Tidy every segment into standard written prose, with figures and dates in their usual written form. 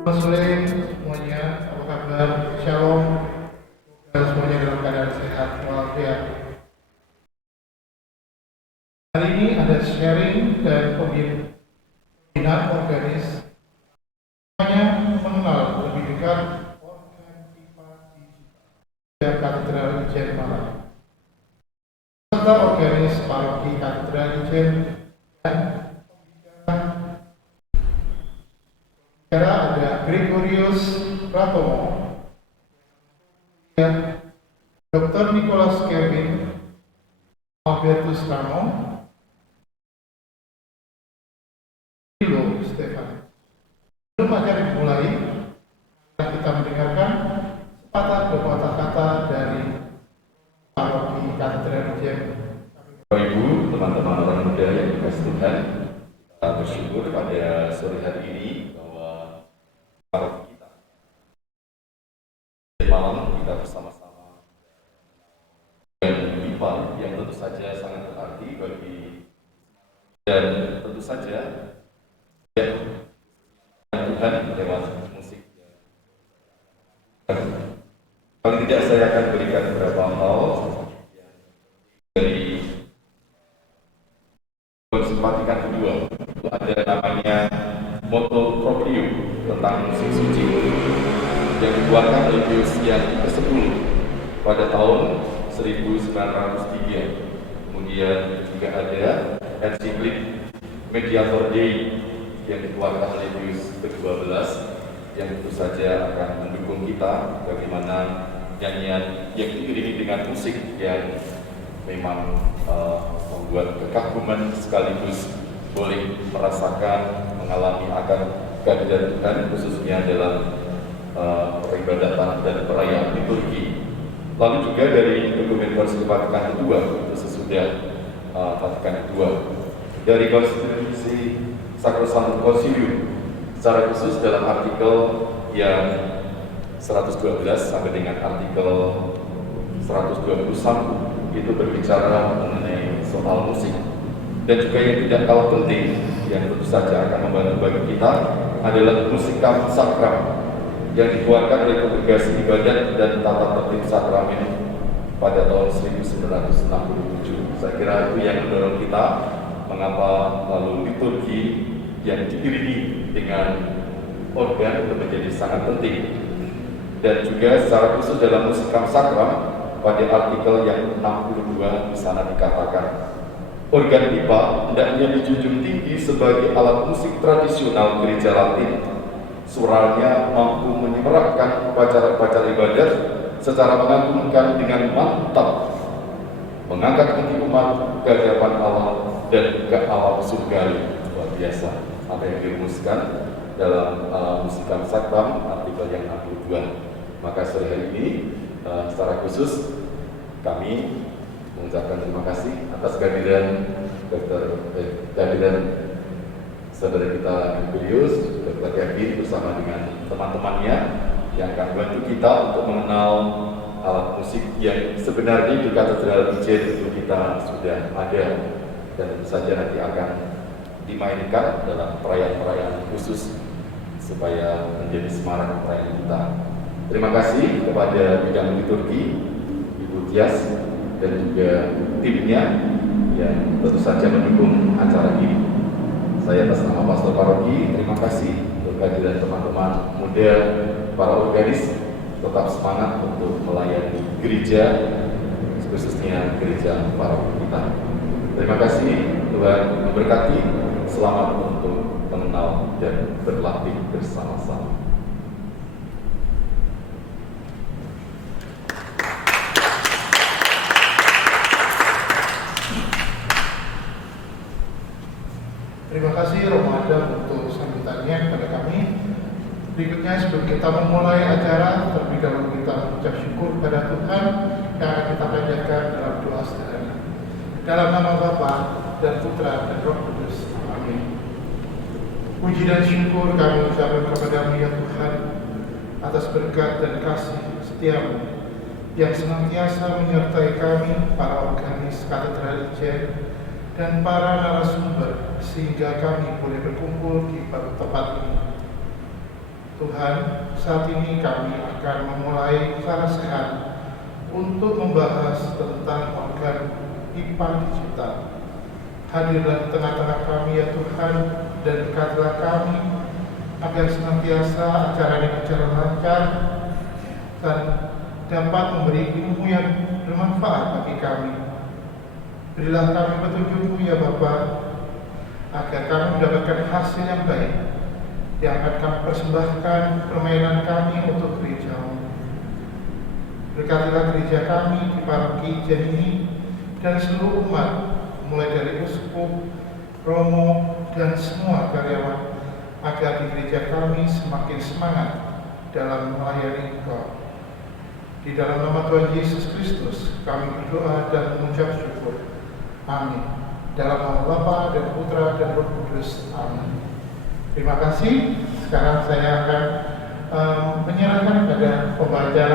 Selamat sore semuanya, apa kabar? Shalom. Semoga semuanya dalam keadaan sehat walafiat. Hari ini ada sharing dan pembinaan organis semuanya mengenal lebih dekat organ pipa digital Katedral Ijen Malang. Serta organis paroki Katedral Ijen dan ada Gregorius Pratomo, Dr. Nicholas Kevin, Albertus Ramo, Lilo Stefan. Sebelum acara dimulai, kita mendengarkan sepatah pepatah kata dari paroki Katedral Ijen. Bapak Ibu, teman-teman orang muda yang dikasih Tuhan, kita bersyukur pada sore hari ini bahwa paroki kita malam kita bersama-sama dan pipa yang tentu saja sangat berarti bagi dan tentu saja ya, Tuhan lewat musik. Paling tidak saya akan berikan beberapa hal dari Vatikan kedua. Ada namanya Moto Proprio tentang musik suci yang dikeluarkan oleh Pius yang ke-10 pada tahun 1903. Kemudian juga ada Ensiklik Mediator Dei yang dikeluarkan oleh Pius ke-12 yang tentu saja akan mendukung kita bagaimana nyanyian yang diiringi dengan musik yang memang membuat kekaguman sekaligus boleh merasakan, mengalami akan kehadiran Tuhan khususnya dalam peribadatan dan perayaan liturgi. Lalu juga dari dokumen Konsil Vatikan II itu sesudah Vatikan II dari Konstitusi Sacrosanctum Concilium secara khusus dalam artikel yang 112 sampai dengan artikel 121 itu berbicara mengenai soal musik. Dan juga yang tidak kalah penting yang tentu saja akan membantu bagi kita adalah musikam sakram yang dikeluarkan oleh Kongregasi Ibadat dan Tata Tertib Sakramen pada tahun 1967. Saya kira itu yang mendorong kita mengapa lalu liturgi yang diiringi dengan organ itu menjadi sangat penting. Dan juga secara khusus dalam musikam sakram pada artikel yang 62 di sana dikatakan organ pipa hendaknya dijunjung tinggi sebagai alat musik tradisional gereja Latin. Suaranya mampu menyemarakkan upacara-upacara ibadat secara mengagumkan dengan mantap, mengangkat hati umat ke hadapan Allah dan ke alam surgawi. Luar biasa apa yang dirumuskan dalam musikam sakram artikel yang 62. Maka sore hari ini secara khusus kami mengucapkan terima kasih atas kehadiran saudara kita Gregorius, Dr. Kevin bersama dengan teman-temannya yang akan membantu kita untuk mengenal alat musik yang sebenarnya di Katedral Ijen itu kita sudah ada dan tentu saja nanti akan dimainkan dalam perayaan-perayaan khusus supaya menjadi semarak perayaan kita. Terima kasih kepada bidang liturgi Ibu Tias dan juga timnya yang tentu saja mendukung acara ini. Saya atas nama Pastor Paroki, terima kasih untuk kehadiran teman-teman muda, para organis, tetap semangat untuk melayani gereja, khususnya gereja paroki kita. Terima kasih, Tuhan memberkati, selamat untuk mengenal dan berlatih bersama-sama. Terima kasih Romada untuk sambutannya kepada kami. Berikutnya sebelum kita memulai acara, terlebih dahulu kita mengucap syukur kepada Tuhan yang akan kita panjatkan dalam doa sederhana. Dalam nama Bapa dan Putra dan Roh Kudus. Amin. Puji dan syukur kami ucapkan kepada-Mu ya Tuhan atas berkat dan kasih setiamu yang senantiasa menyertai kami para organis Katedral Ijen dan para narasumber sehingga kami boleh berkumpul di tempat ini. Tuhan, saat ini kami akan memulai secara sehat untuk membahas tentang organ IPA digital. Hadirlah di tengah-tengah kami ya Tuhan, dan berkatilah kami agar senantiasa acara ini berjalan lancar dan dapat memberi ilmu yang bermanfaat bagi kami. Berilah kami petunjuk-Mu ya Bapa, agar kami mendapatkan hasil yang baik yang akan kami persembahkan permainan kami untuk gereja-Mu. Berkatilah gereja kami di paroki Ijen ini dan seluruh umat, mulai dari uskup, romo, dan semua karyawan, agar di gereja kami semakin semangat dalam melayani Engkau. Di dalam nama Tuhan Yesus Kristus kami berdoa dan mengucap syukur. Amin. Dalam nama Bapa dan Putra dan Roh Kudus. Amin. Terima kasih. Sekarang saya akan menyerahkan kepada pembaca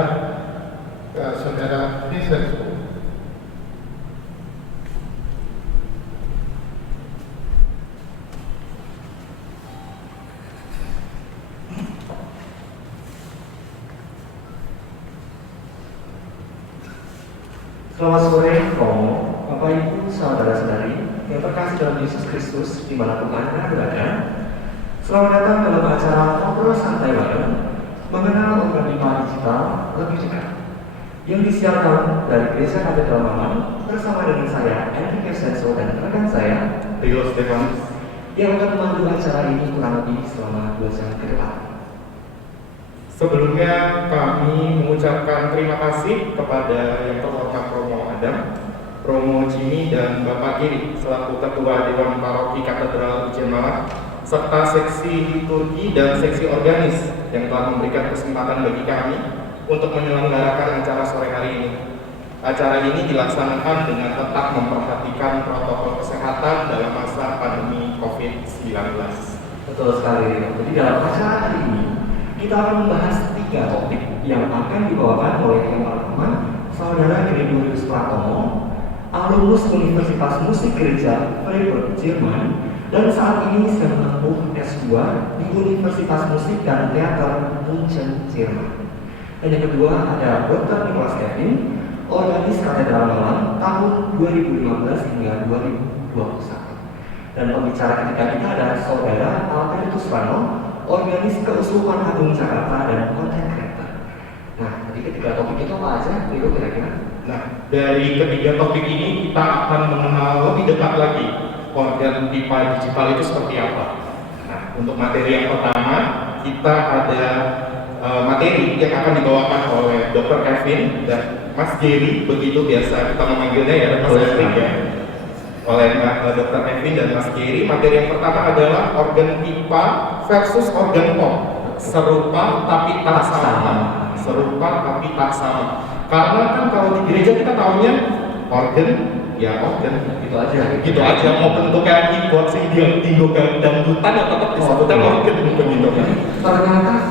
Saudara Vincenzo. Selamat sore, Romo, Bapak Ibu, saudara-saudari yang terkasih dalam Yesus Kristus dimanapun Anda berada. Selamat datang dalam acara ngobrol santai bareng mengenal organ IPA digital lebih dekat, yang disiarkan dari Gereja Katedral Malang bersama dengan saya, Enrique Senso, dan rekan saya, Rio Stefanus, yang akan memandu acara ini kurang lebih selama 2 jam ke depan. Sebelumnya kami mengucapkan terima kasih kepada yang terhormat Romo Adam, Romo Jimmy, dan Bapak Giri selaku Ketua Dewan Paroki Katedral Ijen Malang, serta seksi liturgi dan seksi organis yang telah memberikan kesempatan bagi kami untuk menyelenggarakan acara sore hari ini. Acara ini dilaksanakan dengan tetap memperhatikan protokol kesehatan dalam masa pandemi COVID-19. Betul sekali. Jadi dalam acara hari ini kita akan membahas 3 topik yang akan dibawakan oleh yang pertama, Saudara Gregorius Pratomo, alumnus Universitas Musik Gereja Freiburg, Jerman, dan saat ini sedang menempuh S2 di Universitas Musik dan Teater München, Jerman. Dan yang kedua ada Dr. Nicholas Kevin, organis Katedral Malang tahun 2015 hingga 2021. Dan pembicara ketiga kita ada Saudara Albertus Rano, organis Keuskupan Agung Jakarta dan content creator. Nah, jadi ketiga topik itu apa aja? Itu kira-kira. Nah, dari ketiga topik ini kita akan mengenal lebih dekat lagi organ IPA digital itu seperti apa. Nah, untuk materi yang pertama kita ada materi yang akan dibawakan oleh Dr. Kevin dan Mas Jerry, begitu biasa kita memanggilnya ya, Mas Jerry ya. Oleh Dr. Kevin dan Mas Jerry. Materi yang pertama adalah organ IPA versus organ pop, serupa tapi tak sama. Serupa tapi tak sama. Karena kan kalau di gereja kita tahunya organ, ya organ Itu aja. gitu aja. Mau bentuk kayak keyboard sih dia tinggal dangdutan ya tetap disebutkan organ begitu kan.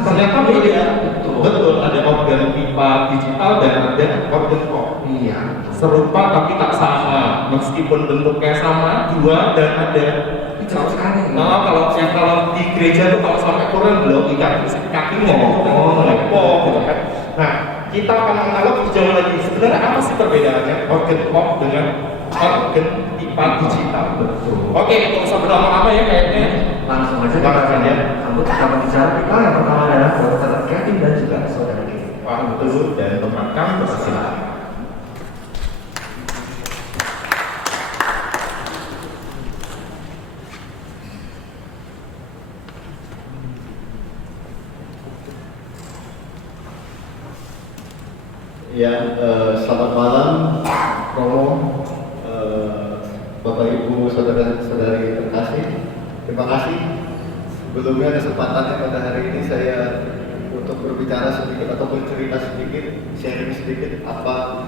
Ternyata beda. Betul, ada organ IPA digital dan ada organ pop. Iya. Serupa tapi tak sama, meskipun bentuknya sama, dua dan ada. Jauh sekali. Nah, kalau di gereja tuh kalau sampai kurang belum ikan kaki ngomong gitu kan. Nah, kita akan mengenal lebih jauh lagi. Sebenarnya apa sih perbedaannya organ pop dengan organ IPA digital? Betul. Oke, nggak usah berlama-lama ya kayaknya. Langsung aja Langsung kita aja. sambut sama bicara kita yang pertama adalah Dr. Kevin dan juga Saudara Kevin. Wah, betul dan tempatkan bersilakan. Ya, selamat malam, Romo, Bapak Ibu, saudara-saudari terkasih. Terima kasih. Sebelumnya kesempatannya pada hari ini saya untuk berbicara sedikit atau bercerita sedikit, sharing sedikit apa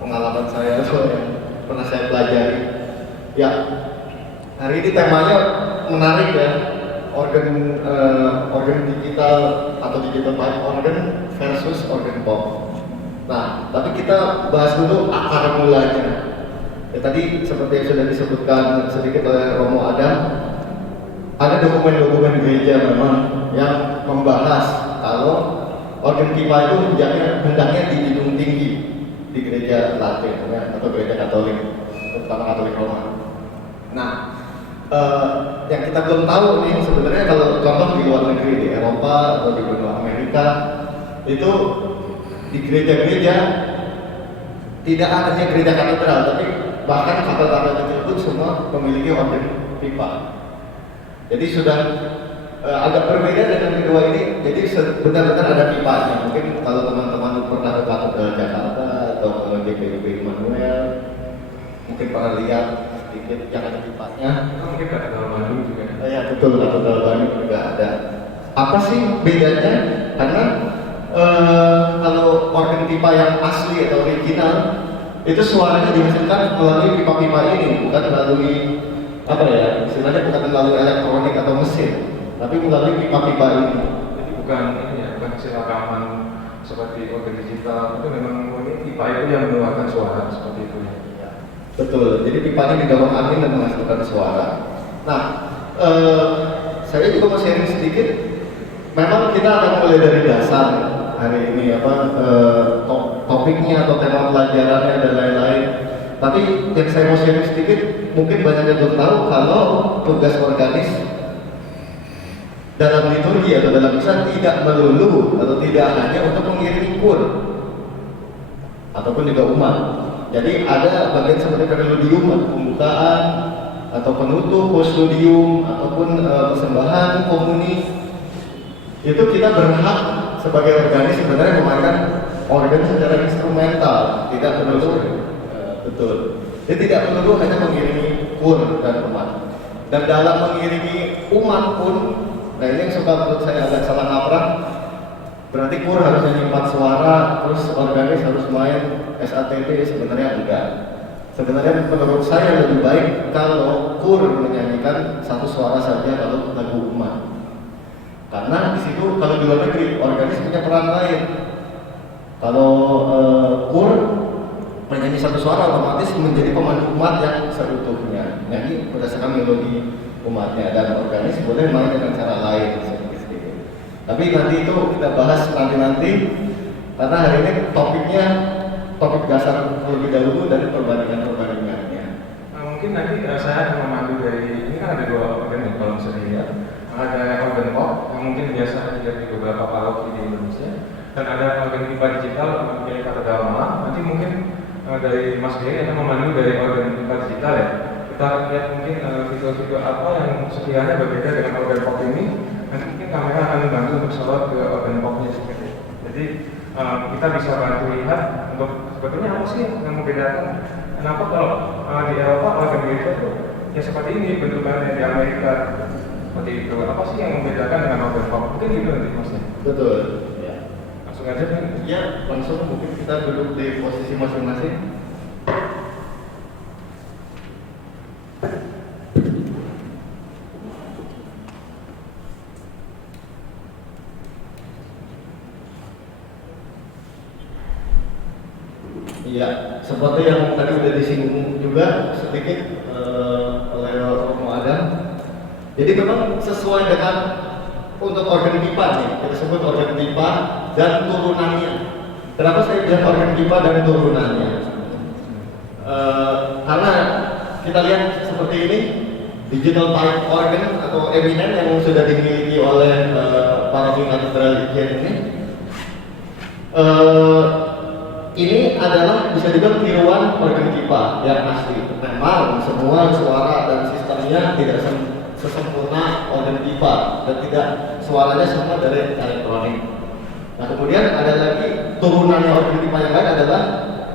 pengalaman saya soal yang pernah saya pelajari. Ya, hari ini temanya menarik ya, organ digital atau digital organ versus organ pop. Nah, tapi kita bahas dulu akar mulanya. Ya, tadi seperti yang sudah disebutkan sedikit oleh Romo Adam, ada dokumen-dokumen gereja memang yang membahas kalau organ pipa itu hendaknya di gedung tinggi di gereja Latin ya, atau gereja Katolik, terutama Katolik Roma. Nah, yang kita belum tahu nih sebenarnya kalau contoh di luar negeri, di Eropa atau di benua Amerika, itu di gereja-gereja tidak hanya gereja katedral, tapi bahkan kapel-kapel kecil pun semua memiliki organ pipa. Jadi sudah agak berbeda dengan kedua ini. Jadi benar-benar ada pipanya. Mungkin kalau teman-teman pernah ke Katedral Jakarta atau ke GPIB Immanuel, mungkin pernah lihat sedikit yang ada pipanya. Mungkin Katedral Bandung juga. Ya betul, Katedral Bandung juga ada. Apa sih bedanya? Karena kalau organ pipa yang asli atau original itu suaranya dihasilkan melalui pipa-pipa ini, bukan melalui apa ya, istilahnya bukan melalui elektronik atau mesin, tapi melalui pipa-pipa ini. Jadi bukan ini ya, bukan hasil rekaman seperti organ digital, itu memang ini pipa itu yang mengeluarkan suara seperti itu ya. Betul, jadi pipanya didorong angin dan menghasilkan suara. Nah, saya juga mau sharing sedikit. Memang kita akan mulai dari dasar hari ini topiknya atau tema pelajarannya dan lain-lain. Tapi yang saya mau sharing sedikit, mungkin banyak yang belum tahu kalau tugas organis dalam liturgi atau dalam misa tidak melulu atau tidak hanya untuk mengiringi kur ataupun juga umat. Jadi ada bagian seperti preludium atau pembukaan atau penutup, postludium ataupun persembahan komuni. Itu kita berhak sebagai organis sebenarnya memainkan organ secara instrumental, tidak melulu betul. Dia tidak melulu hanya mengiringi kur dan umat. Dan dalam mengiringi umat pun, nah ini yang suka menurut saya agak salah kaprah. Berarti kur harusnya nyimpan suara, terus organis harus main SATB, sebenarnya enggak. Sebenarnya menurut saya lebih baik kalau kur menyanyikan satu suara saja kalau lagu umat. Karena di situ kalau di luar negeri organis punya peran lain. Kalau kur menyanyi satu suara otomatis menjadi pemandu umat yang seutuhnya. Nyanyi berdasarkan melodi umatnya, dan organis boleh main dengan cara lain sedikit-sedikit. Tapi nanti itu kita bahas nanti karena hari ini topik dasar terlebih dahulu dari perbandingannya. Mungkin nanti saya akan memandu dari ini kan ada dua organ yang kalau bisa dilihat. Ada organ pop yang mungkin biasa dilihat di beberapa paroki di Indonesia, dan ada organ pipa digital milik Katedral Malang. Nanti mungkin dari Mas Gary akan memandu dari organ pipa digital ya. Kita lihat mungkin video-video apa yang sekiranya berbeda dengan organ pop ini. Nanti mungkin kamera akan membantu untuk sorot ke organ popnya seperti itu. Jadi kita bisa bantu lihat untuk sebetulnya apa sih yang membedakan. Kenapa kalau di Eropa organ gereja itu ya seperti ini bentukannya, di Amerika seperti itu. Apa sih yang membedakan dengan organ pop? Mungkin gitu nanti Mas. Betul. Ya. Langsung aja kan? Ya, langsung mungkin kita duduk di posisi masing-masing. Iya, seperti yang tadi sudah disinggung juga sedikit oleh Romo Adam. Jadi memang sesuai dengan untuk organ pipa nih, kita sebut organ pipa dan turunannya. Kenapa saya bilang organ pipa dan turunannya? Karena kita lihat seperti ini, digital pipe organ atau eminen yang sudah dimiliki oleh para katedral ini. Ini adalah bisa dibilang tiruan organ pipa yang asli. Memang semua suara dan sistemnya tidak sesempurna organ pipa dan tidak suaranya sama dari elektronik. Nah kemudian ada lagi turunannya organ pipa yang lain adalah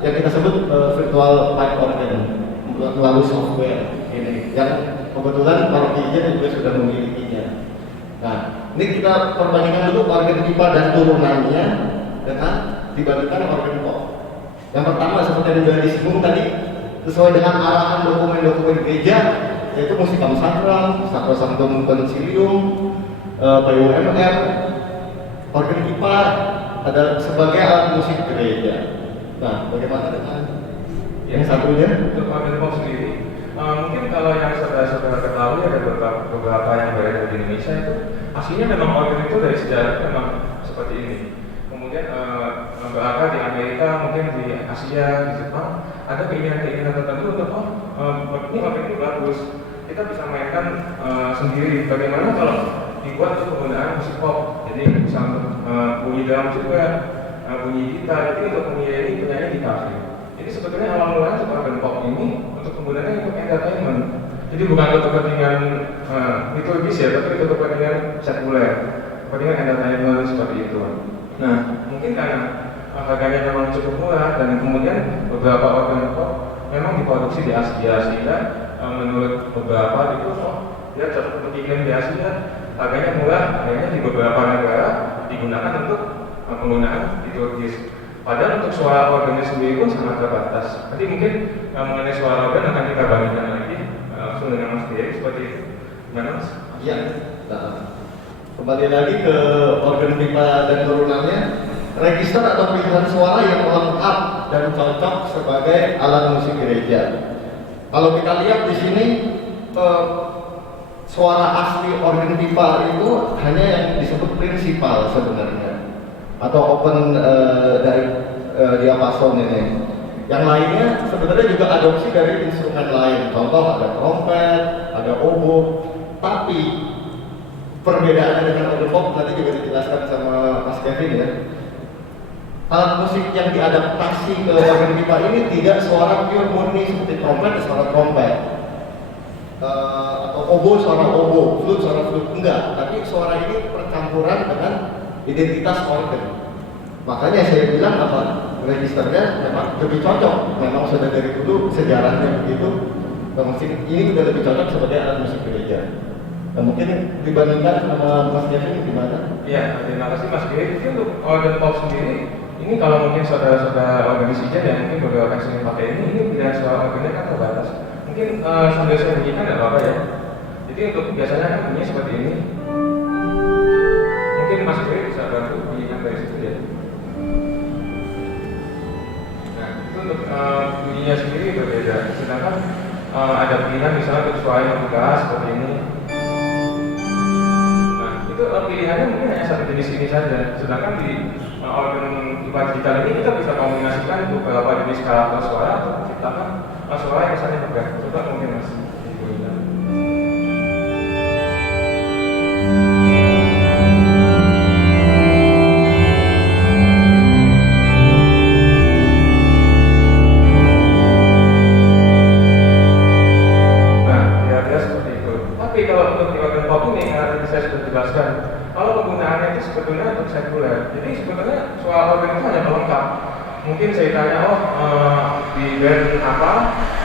yang kita sebut virtual pipe organ melalui software ini yang kebetulan parokinya juga sudah memilikinya. Nah ini kita perbandingkan dulu organ pipa dan turunannya dengan dibandingkan organ pop. Yang pertama seperti yang sudah disinggung tadi, sesuai dengan arahan dokumen-dokumen gereja, yaitu musikam sakral, sacrosanctum concilium, PUMR, organ pipa ada sebagai alat musik gereja. Nah, bagaimana dengan yang satunya? Untuk organ pop sendiri, mungkin kalau yang saudara-saudara ketahui ada beberapa yang berada Indonesia itu aslinya memang organ itu dari sejarah memang seperti ini. Kemudian beberapa di Amerika, mungkin di Asia, di Jepang ada keinginan-keinginan tertentu untuk ini organ ini bagus, kita bisa mainkan sendiri. Bagaimana kalau dibuat untuk penggunaan musik pop? Jadi bisa bunyi drum juga, bunyi gitar, jadi untuk penyanyi di kafe. Jadi sebetulnya awal mulanya untuk organ pop ini untuk penggunaannya untuk entertainment. Jadi bukan untuk kepentingan liturgis ya, tapi untuk kepentingan sekuler, kepentingan entertainment seperti itu. Nah, mungkin karena harganya memang cukup murah dan kemudian beberapa organ pop memang diproduksi di Asia sehingga menurut beberapa itu dia cocok untuk iklim di Asia, harganya murah, akhirnya di beberapa negara digunakan untuk penggunaan liturgis. Padahal untuk suara organnya sendiri pun sangat terbatas. Jadi mungkin mengenai suara organ akan kita bandingkan lagi langsung dengan Mas Diego seperti itu. Gimana Mas? Iya. Nah, kembali lagi ke organ pipa dan turunannya, register atau pilihan suara yang lengkap dan cocok sebagai alat musik gereja. Kalau kita lihat di sini, suara asli organ pipa itu hanya yang disebut prinsipal sebenarnya, atau open dari diapason ini. Yang lainnya sebenarnya juga adopsi dari instrumen lain. Contoh ada trompet, ada oboe. Tapi perbedaannya dengan organ pop nanti juga dijelaskan sama Mas Kevin ya. Alat musik yang diadaptasi ke organ pipa ini tidak suara pure murni seperti trompet, suara trompet, atau oboe suara oboe, flute suara flute, enggak. Tapi suara ini percampuran dengan identitas organ. Makanya saya bilang apa, registernya memang lebih cocok. Memang sudah dari dulu sejarahnya begitu. Musik ini sudah lebih cocok sebagai alat musik gereja. Nah, mungkin dibandingkan sama Mas Kevin gimana? Iya, terima kasih Mas Diego. Itu untuk organ pop sendiri, ini kalau mungkin saudara-saudara organis ijen yang mungkin beberapa yang sering pakai ini pilihan suara organnya kan terbatas. Mungkin sambil saya bunyikan nggak apa-apa ya. Jadi untuk biasanya kan bunyinya seperti ini. Mungkin Mas Diego bisa bantu bunyikan dari situ ya. Nah, itu untuk bunyinya sendiri berbeda. Sedangkan ada pilihan misalnya untuk suara yang keras seperti ini. Nah, itu pilihannya mungkin hanya satu jenis ini saja. Sedangkan di organ pipa digital ini kita bisa kombinasikan beberapa jenis karakter suara untuk menciptakan suara yang kesannya megah. Coba mungkin Mas. Kalau penggunaannya itu sebetulnya untuk sekuler, jadi sebetulnya suara organ itu hanya pelengkap. Mungkin saya tanya, di band apa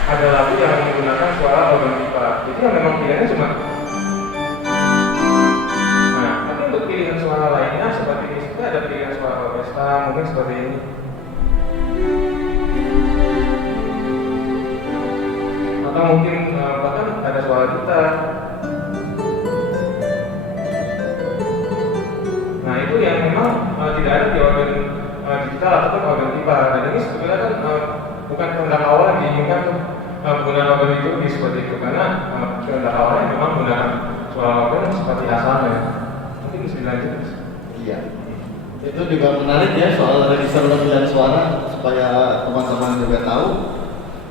ada lagu yang menggunakan suara organ pipa, jadi yang memang pilihannya cuma. Nah, tapi untuk pilihan suara lainnya seperti ini, kita ada pilihan suara orkestra, mungkin seperti ini. Atau mungkin bahkan ada suara gitar. Nah itu yang memang tidak ada di organ digital ataupun organ pipa. Dan ini sebetulnya kan bukan kehendak awal yang diinginkan penggunaan organ itu seperti itu, karena kehendak awalnya memang menggunakan suara organ seperti asalnya. Mungkin bisa dilanjut. Iya. Itu juga menarik ya soal register pilihan suara supaya teman-teman juga tahu.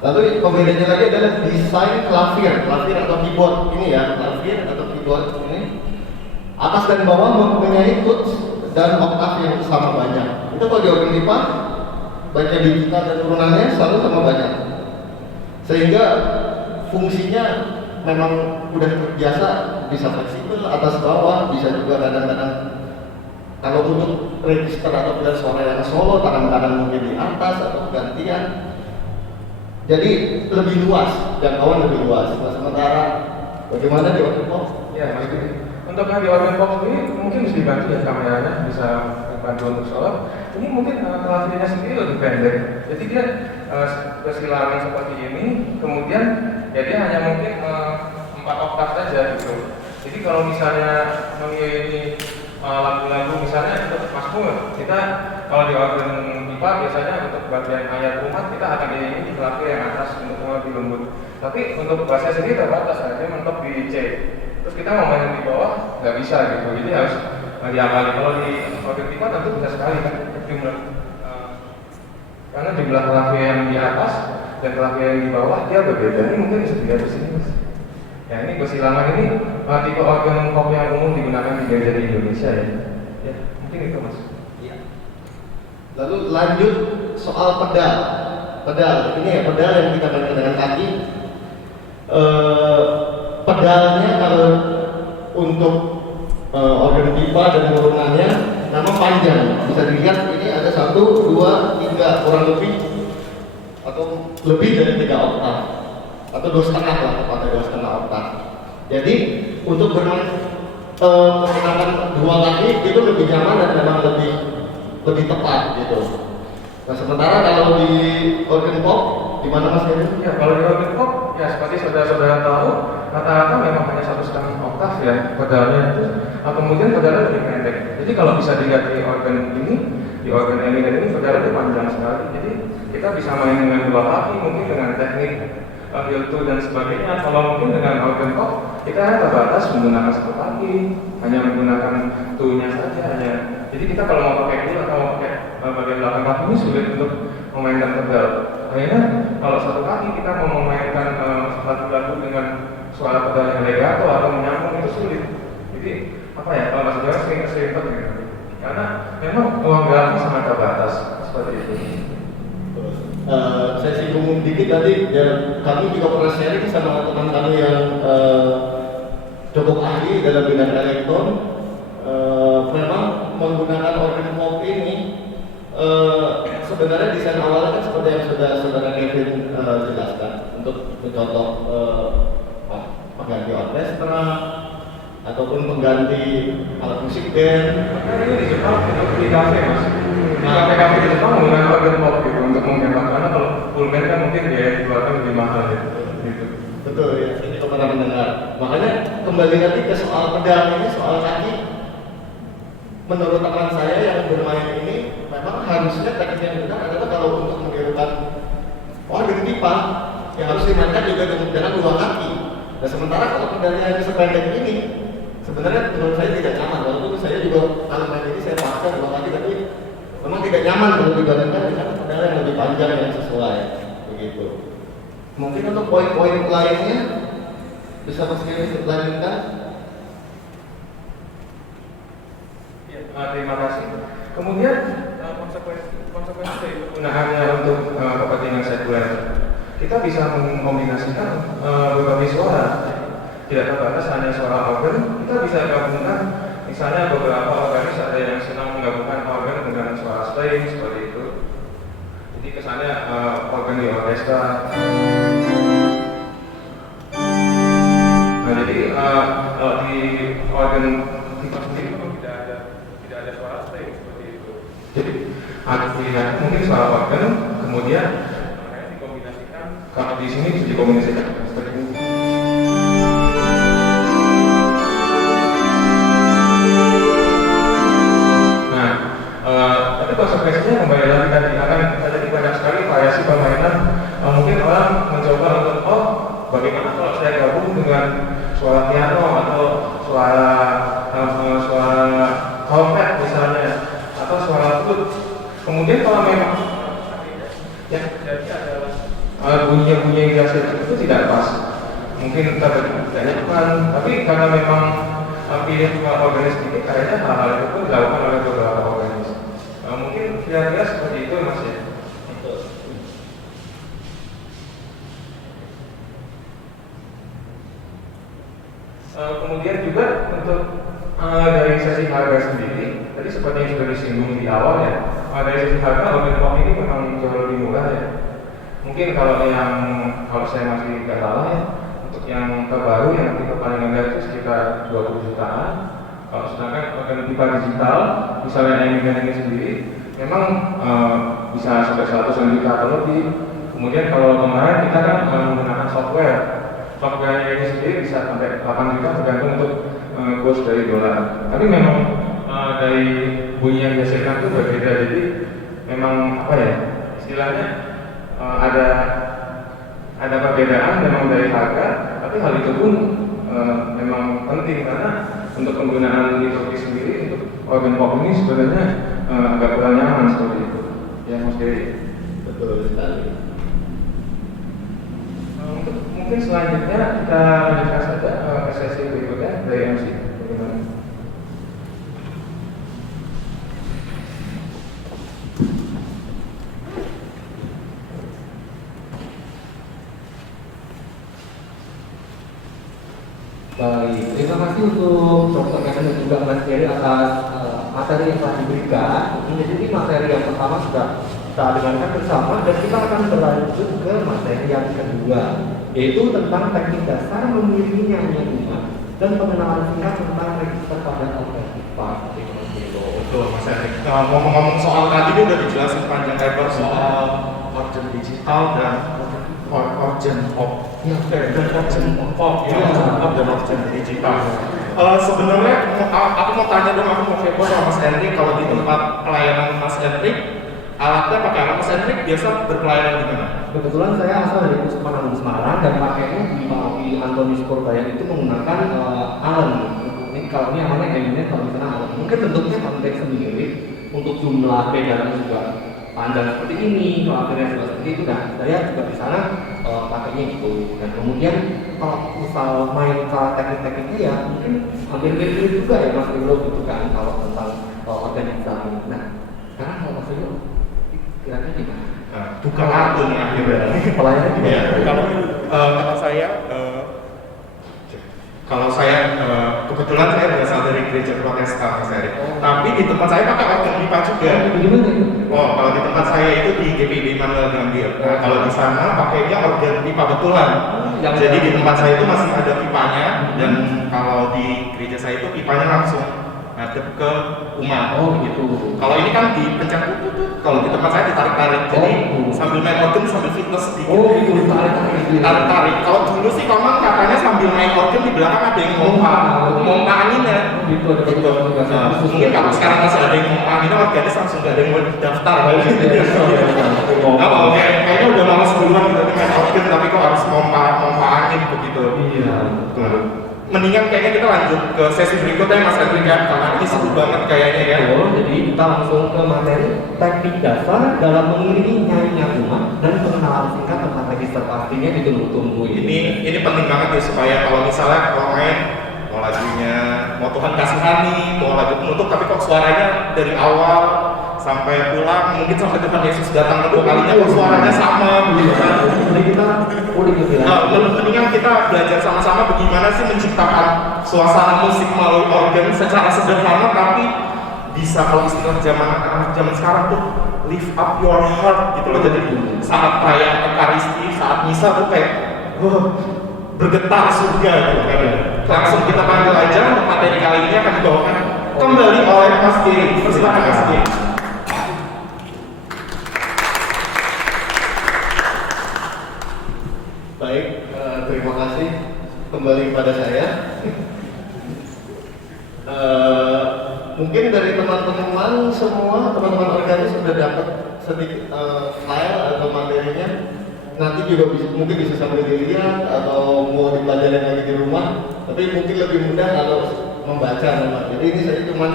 Lalu pembedanya lagi adalah desain klavir atau keyboard ini ya, klavir atau keyboard ini. Atas dan bawah mempunyai tuts dan oktav yang sama banyak. Itu kalau di organ pipa, baiknya digital dan turunannya selalu sama banyak. Sehingga fungsinya memang udah terbiasa, bisa fleksibel atas bawah, bisa juga kadang-kadang kalau untuk register atau pilihan suara yang solo, kadang-kadang mungkin di atas atau gantian. Jadi lebih luas, jangkauan lebih luas. Nah, sementara bagaimana di organ pop? Ya, Mas Dwi. Untuk yang di organ pop ini mungkin bisa dibantu ya kameranya, bisa bantu untuk solo. Ini mungkin klavirnya sendiri lebih pendek. Jadi dia kesilangan seperti ini, kemudian ya dia hanya mungkin 4 oktav saja gitu. Jadi kalau misalnya mengiringi lagu-lagu misalnya untuk Mazmur, kita kalau di organ pipa biasanya untuk bagian ayat umat kita akan iringi di klavir yang atas untuk lebih lembut. Tapi untuk bassnya sendiri terbatas, dia mentok di C. terus kita mau main di bawah nggak bisa gitu, jadi harus diakali. Kalau di organ pipa tentu bisa sekali kan jumlah karena jumlah klavia yang di atas dan klavia yang di bawah dia berbeda. Ini mungkin bisa dilihat di sini mas. Ya ini persilangan ini tipe organ pop yang umum digunakan di gereja di Indonesia ya. Ya mungkin itu mas. Iya. Lalu lanjut soal pedal. Pedal ini ya pedal yang kita mainkan dengan kaki. Pedalnya kalau untuk organ pipa dan turunannya nama panjang. Bisa dilihat ini ada 1, 2, 3 kurang lebih atau lebih dari 3 oktav atau 2,5 lah, kepada 2,5 oktav. Jadi untuk bermain menggunakan 2 kaki itu lebih nyaman dan memang lebih tepat gitu. Nah sementara kalau di organ pop di mana mas Kevin? Ya kalau di organ pop ya seperti saudara-saudara tahu rata-rata memang hanya 1,5 oktav ya pedalnya itu. Kemudian pedalnya lebih pendek. Jadi kalau bisa dilihat di organ ini, di organ eminent ini pedalnya itu panjang sekali. Jadi kita bisa main dengan 2 kaki, mungkin dengan teknik heel-toe dan sebagainya. Kalau mungkin dengan organ pop kita terbatas menggunakan 1 kaki, hanya menggunakan toe-nya saja hanya. Jadi kita kalau mau pakai heel atau mau pakai bagian belakang kaki ini sulit untuk memainkan pedal. Akhirnya kalau 1 kaki kita mau memainkan lagu-lagu dengan suara pedal yang legato atau menyambung itu sulit. Jadi apa ya kalau mas saudara sering keserempet gitu. Karena memang ruang geraknya sangat terbatas seperti itu. Saya singgung dikit tadi ya, kami juga pernah sharing sama teman kami yang cukup ahli dalam bidang elektron. Memang menggunakan organ pop ini sebenarnya desain awalnya kan seperti yang sudah saudara Kevin jelaskan untuk mencontoh pengganti orkestra ataupun pengganti alat musik band. Ini di Jepang untuk di kafe mas. Di kafe-kafe di Jepang menggunakan organ pop gitu untuk menghemat, karena kalau full band kan mungkin biaya dikeluarkan lebih mahal gitu. Betul ya, ini kita pernah mendengar. Makanya kembali lagi ke soal pedal ini, soal kaki. Menurut teman saya yang bermain ini, memang harusnya teknik yang benar adalah kalau untuk menghidupkan organ pipa yang harus dimainkan juga dengan 2 kaki. Nah sementara kalau pedalnya hanya sependek ini, sebenarnya menurut saya tidak nyaman. Walaupun saya juga kalau main ini saya paksa 2 kaki, tapi memang tidak nyaman kalau dibandingkan dengan pedal yang lebih panjang yang sesuai begitu. Mungkin untuk poin-poin lainnya bisa Mas Kevin lanjutkan. Terima kasih. Kemudian konsekuensi dari penggunaannya untuk kepentingan sekuler, kita bisa mengkombinasikan berbagai suara. Tidak terbatas hanya suara organ, kita bisa gabungkan. Misalnya beberapa organis ada yang senang menggabungkan organ dengan suara string seperti itu. Jadi kesannya organ di orkestra. Nah jadi kalau di organ kita sendiri tidak ada suara string seperti itu. Jadi artinya mungkin suara organ kemudian dikombinasikan. Kalau di sini bisa dikombinasikan seperti ini. Tapi konsekuensinya kembali lagi tadi akan terjadi banyak sekali variasi permainan. Mungkin orang mencoba untuk bagaimana kalau saya gabung dengan suara piano atau suara trompet misalnya atau suara flute. Kemudian kalau memang yang terjadi adalah bunyi-bunyi yang biasa itu tidak pas. Mungkin tidak nyaman, tapi karena memang pilih organis sedikit, kayaknya hal-hal itu pun dilakukan oleh beberapa organis. Mungkin kira-kira seperti itu mas ya. Kemudian juga untuk dari sesi harga sendiri, tadi seperti yang sudah disinggung di awal ya, dari sesi harga organ pop ini memang jauh lebih murah ya. Mungkin kalau saya masih tidak salah ya, untuk yang terbaru yang tipe paling rendah itu sekitar 20 jutaan. Kalau sedangkan organ pipa digital, misalnya yang ini sendiri, memang bisa sampai 100 juta atau lebih. Kemudian kalau kemarin kita kan menggunakan software ini sendiri bisa sampai 8 juta tergantung untuk kurs dari dolar. Tapi memang dari bunyi yang dihasilkan itu berbeda. Jadi memang apa ya istilahnya ada perbedaan memang dari harga, tapi hal itu pun memang penting karena untuk penggunaan liturgi sendiri untuk organ pop ini sebenarnya agak kurang nyaman seperti itu. Ya Mas Dewi. Betul sekali. Untuk mungkin selanjutnya kita lanjutkan saja ke sesi berikutnya dari MC. Bagaimana? Baik, terima kasih untuk Dr. Kevin dan juga Mas Jerry atas materi yang telah diberikan. Jadi ini materi yang pertama sudah kita dengarkan bersama dan kita akan berlanjut ke materi yang kedua, yaitu tentang teknik dasar mengiringi nyanyian umat dan pengenalan singkat tentang register pada Alkitab. Betul Mas Erik. Ngomong-ngomong soal tadi dia udah dijelasin panjang lebar soal organ digital dan organ pop. Ya, Dan organ pop, ya, organ pop dan organ digital. Sebenarnya aku mau tanya dong, aku mau kepo sama Mas Erik, kalau di tempat pelayanan Mas Erik, alatnya pakai apa? Mas Erik biasa berpelayanan di mana? Kebetulan saya asal dari Puspanan Agung Semarang dan pakainya di Antonius Purbayan itu menggunakan Allen. Ini kalau ini namanya Eminent, kalau misalnya Allen. Mungkin bentuknya hampir sendiri, untuk jumlah pegangan juga panjang seperti ini, kalau akhirnya juga seperti itu. Nah, saya juga di sana pakainya itu. Dan kemudian kalau misal main cara teknik-tekniknya ya mungkin hampir mirip juga ya Mas Rilo gitu kan kalau tentang organisasi. Nah, sekarang kalau Mas Rilo kira-kira gimana? Bukan aku nih akhirnya. Pelayanan gimana? Kalau saya kebetulan saya berasal dari gereja Protestan Mas Erik. Tapi di tempat saya pakai organ pipa juga. Gimana itu? Oh, kalau di tempat saya itu di GPIB Immanuel Gambir. Nah, kalau di sana pakainya organ pipa betulan. Jadi di tempat saya itu masih ada pipanya dan kalau di gereja saya itu pipanya langsung ngadep ke umat. Oh gitu. Kalau ini kan dipencet tutut, kalau di tempat saya ditarik-tarik. Jadi sambil main organ sambil fitness sedikit. Oh gitu, Tarik-tarik. Kalau dulu sih konon katanya sambil main organ di belakang ada yang mompa anginnya. Gitu, ada kebetulan. Mungkin kalau sekarang masih ada yang mompa anginnya, organis langsung gak ada yang mau daftar. Oh, kayaknya udah males duluan gitu main organ, tapi kok harus mompa angin begitu. Iya, betul. Mendingan kayaknya kita lanjut ke sesi berikutnya Mas Edwin ya, karena ini seru banget kayaknya ya. Betul, jadi kita langsung ke materi teknik dasar dalam mengiringi nyanyian umat dan pengenalan singkat tentang register pastinya ditunggu-tunggu. Ini penting banget ya supaya kalau misalnya kalau main mau lagunya mau Tuhan kasihani, mau lagu penutup tapi kok suaranya dari awal sampai pulang mungkin sampai Tuhan Yesus datang kedua kalinya kok suaranya sama gitu kan. Jadi kita udah bilang. Mendingan kita belajar sama-sama bagaimana sih menciptakan suasana musik melalui organ secara sederhana tapi bisa kalau istilah zaman sekarang tuh lift up your heart gitu loh. Jadi saat perayaan Ekaristi, saat misa tuh kayak bergetar surga gitu kan. Langsung kita panggil aja untuk materi kali ini akan dibawakan kembali oleh Mas Giri. Silakan Mas Giri. Baik, terima kasih kembali kepada saya. Mungkin dari teman-teman semua, teman-teman organis sudah dapat sedikit file atau materinya. Nanti juga mungkin bisa sambil dilihat atau mau dipelajari lagi di rumah. Tapi mungkin lebih mudah kalau membaca memang. Jadi ini saya cuma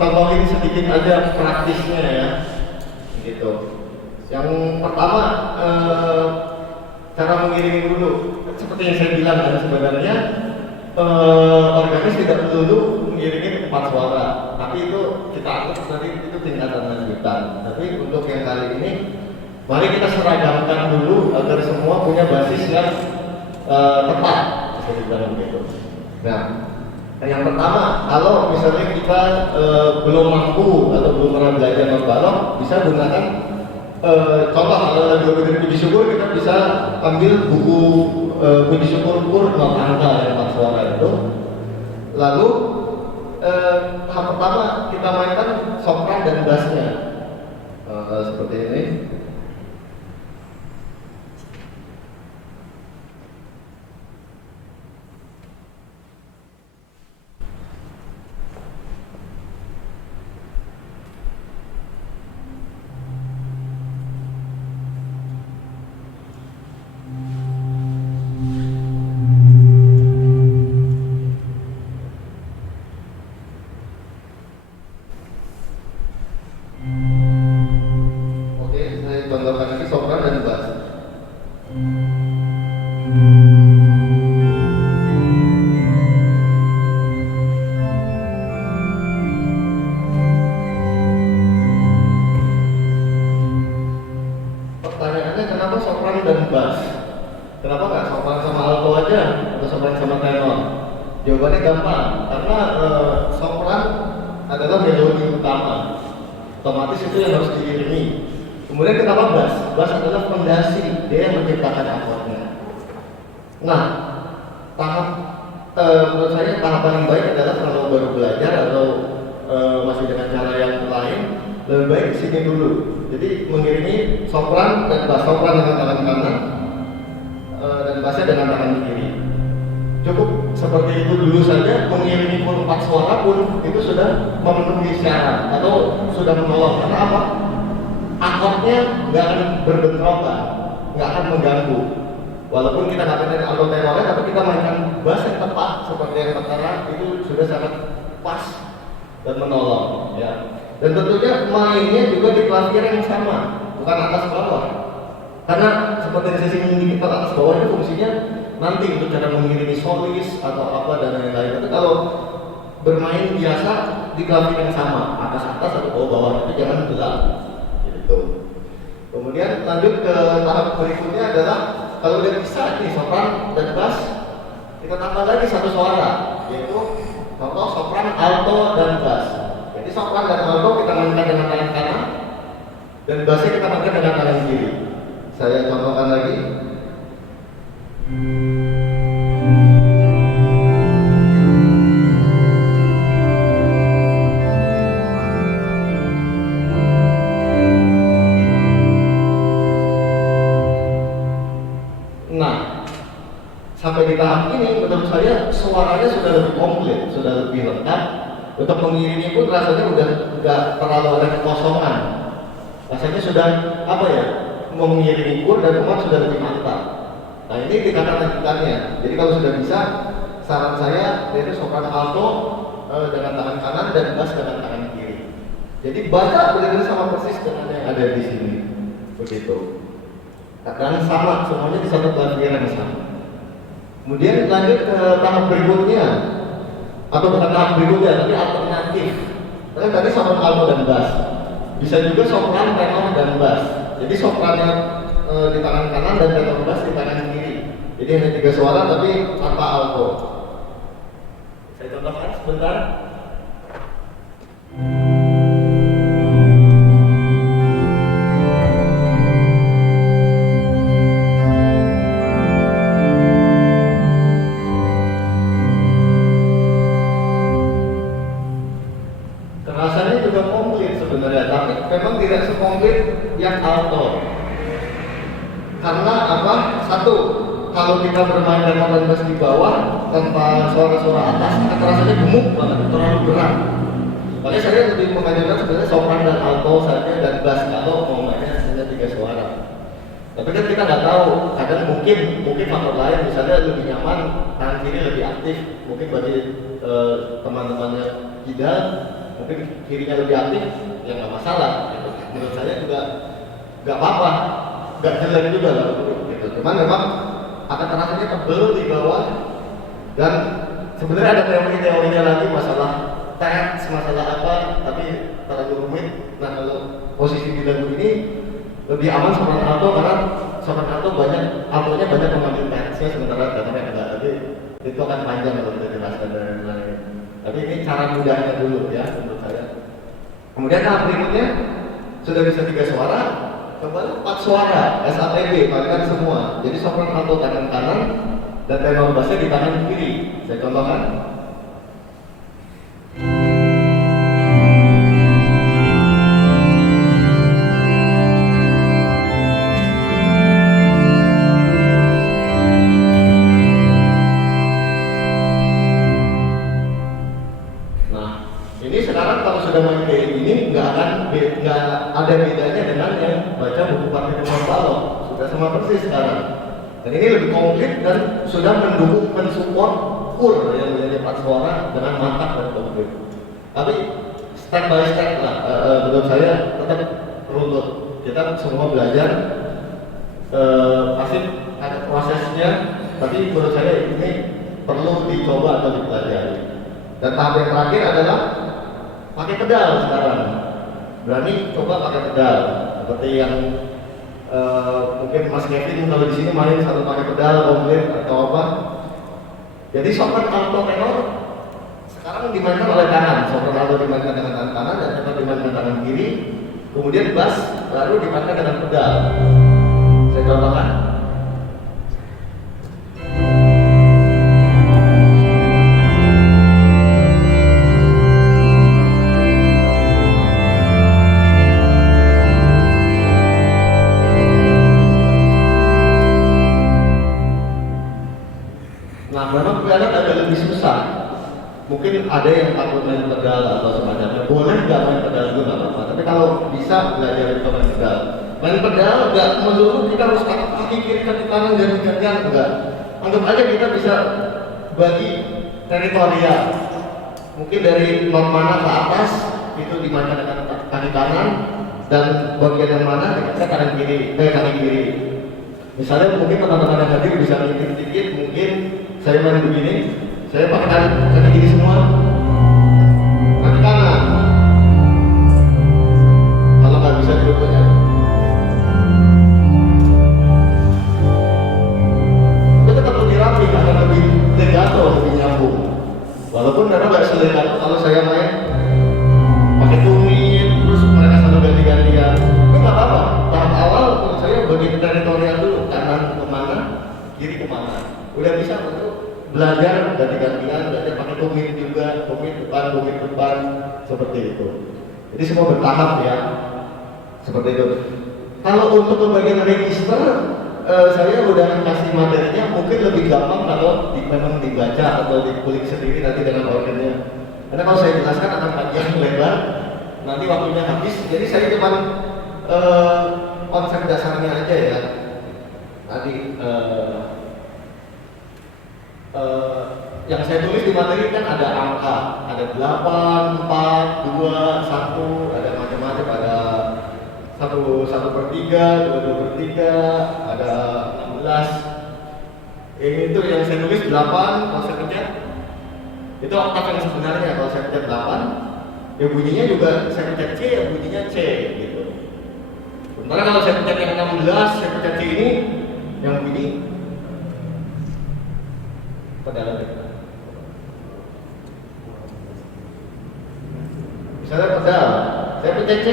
contohin sedikit aja praktisnya ya, gitu. Yang pertama cara mengiringi dulu. Seperti yang saya bilang kan sebenarnya organis tidak melulu mengiringi 4 suara, tapi itu kita anggap nanti itu tingkatan lanjutan. Tapi untuk yang kali ini, mari kita seragamkan dulu agar semua punya basis yang tepat, bisa dibilang begitu. Nah, yang pertama, kalau misalnya kita belum mampu atau belum pernah belajar membalok, bisa gunakan contoh kalau lagi belajar puji syukur, kita bisa ambil buku puji syukur not angka yang 4 suara itu. Lalu tahap pertama kita mainkan sopran dan bassnya seperti ini. sama tenor? Jawabannya gampang, karena sopran adalah melodi utama, otomatis itu yang harus diiringi. Kemudian kenapa bass? Bass adalah fondasi, dia yang menciptakan akornya. Nah, menurut saya tahap paling baik adalah kalau baru belajar atau masih dengan cara yang lain, lebih baik di sini dulu. Jadi mengiringi sopran dan bass, sopran dengan tangan kanan dan bassnya dengan tangan kiri. Cukup seperti itu dulu saja, mengiringi pun 4 suara pun itu sudah memenuhi syarat atau sudah menolong. Karena apa? Akornya nggak akan berbentrokan, nggak akan mengganggu. Walaupun kita nggak mainin alto tenornya, tapi kita mainkan bass yang tepat seperti yang pertama itu sudah sangat pas dan menolong. Ya. Dan tentunya mainnya juga di pelatihan yang sama, bukan atas bawah. Karena seperti di sesi minggu kita atas bawah itu fungsinya nanti untuk cara mengiringi solis atau apa dan lain-lain. Tapi kalau bermain biasa di pelatihan yang sama, atas atau bawah itu jangan belah. Kemudian lanjut ke tahap berikutnya adalah kalau udah bisa nih sopran dan bass, kita tambah lagi 1 suara, yaitu contoh sopran, alto dan bass. Jadi sopran dan alto kita mainkan dengan tangan kanan dan bassnya kita mainkan dengan tangan kiri. Saya contohkan lagi. Sampai di tahap ini menurut saya suaranya sudah lebih komplit, sudah lebih lengkap. Untuk mengiringi pun rasanya udah nggak terlalu ada kekosongan. Rasanya sudah apa ya, mau mengiringi pun dan umat sudah lebih mantap. Nah ini tingkatan lanjutannya. Jadi kalau sudah bisa, saran saya yaitu sopran alto dengan tangan kanan dan bass dengan tangan kiri. Jadi baca benar-benar sama persis dengan yang ada di sini, begitu. Dan sama semuanya di satu pelatihan yang sama. Kemudian lanjut ke tahap berikutnya, atau bukan tahap berikutnya, tapi alternatif. Karena tadi sopran, alto dan bass. Bisa juga sopran, tenor dan bass. Jadi soprannya di tangan kanan dan tenor bass di tangan kiri. Jadi hanya 3 suara tapi tanpa alto. Saya contohkan sebentar. Memang tidak sekomplit yang alto. Karena apa? Satu, kalau kita bermain tenor dan bass di bawah tanpa suara-suara atas, rasanya gemuk banget, terlalu berat. Makanya saya lebih mengajarkan sebenarnya sopran dan alto saja dan bass kalau mau mainnya hanya 3 suara. Tapi kan kita nggak tahu, kadang mungkin faktor lain, misalnya lebih nyaman tangan kiri lebih aktif, mungkin bagi teman-temannya tidak, mungkin kirinya lebih aktif, ya nggak masalah. Gitu. Menurut saya juga nggak apa-apa, nggak jelek juga lah. Gitu. Cuman memang akan terasanya tebel di bawah dan sebenarnya ada teori-teorinya lagi masalah tats, masalah apa, tapi terlalu rumit. Nah kalau posisi di lagu ini lebih aman sopran alto karena sopran alto altonya banyak mengambil tatsnya sementara tenornya enggak. Tapi itu akan panjang kalau kita jelaskan dan lain-lain. Tapi ini cara mudahnya dulu ya menurut saya. Kemudian tahap berikutnya sudah bisa 3 suara, kembali 4 suara SATB, mainkan semua. Jadi sopran alto tangan kanan dan tenor bassnya di tangan kiri. Saya contohkan. Sudah main kayak gini nggak ada bedanya dengan yang baca buku partitur balok, sudah sama persis sekarang. Dan ini lebih komplit dan sudah mendukung mensupport full yang menjadi 4 suara dengan mantap dan komplit. Tapi step by step lah, menurut saya tetap runut. Kita semua belajar, pasti ada prosesnya. Tapi menurut saya ini perlu dicoba atau dipelajari. Dan tahap yang terakhir adalah pakai pedal sekarang. Berani coba pakai pedal seperti yang mungkin Mas Kevin kalau di sini main selalu pakai pedal komplit atau apa. Jadi soprano tenor sekarang dimainkan oleh kanan, soprano dimainkan dengan tangan kanan dan tenor dimainkan tangan kiri. Kemudian bass baru dimainkan dengan pedal. Saya contohkan. Nah, memang kelihatan agak lebih susah. Mungkin ada yang takut main pedal atau semacamnya. Boleh nggak main pedal juga nggak apa-apa. Tapi kalau bisa belajar itu main pedal. Main pedal nggak melulu kita harus kaki kiri kaki kanan dan gantian enggak. Anggap aja kita bisa bagi teritorial. Mungkin dari non mana ke atas itu dimainkan dengan kaki kanan dan bagian yang mana kita kanan kiri, kaki kiri. Misalnya mungkin teman-teman yang hadir bisa ngintip sedikit, mungkin saya main begini, saya pakai kaki kiri semua, kaki kanan. Kalau nggak bisa dua-duanya. Tapi tetap lebih rapi, akan lebih legato, lebih nyambung. Walaupun memang nggak selegato kalau saya main pakai tumit, terus mereka selalu ganti-gantian. Itu nggak apa-apa. Tahap awal menurut saya bagi teritorial dulu, kanan kemana, kiri kemana. Udah bisa untuk belajar ganti-gantian, belajar pakai tumit juga, tumit depan, seperti itu. Jadi semua bertahap ya, seperti itu. Kalau untuk bagian register, saya udah kasih materinya, mungkin lebih gampang kalau memang dibaca atau dikulik sendiri nanti dengan organnya. Karena kalau saya jelaskan akan panjang lebar, nanti waktunya habis. Jadi saya cuma konsep dasarnya aja ya. Tadi yang saya tulis di materi kan ada angka, ada 8, 4, 2, 1, ada macam-macam, ada 1/3, 2/3, ada 16. Ini tuh yang saya tulis 8, kalau saya pencet itu oktav yang sebenarnya. Kalau saya pencet 8, ya bunyinya juga saya pencet C, ya bunyinya C gitu. Sementara kalau saya pencet yang 16, saya pencet C ini, yang bunyi pedal. Misalnya pedal, saya pencet C,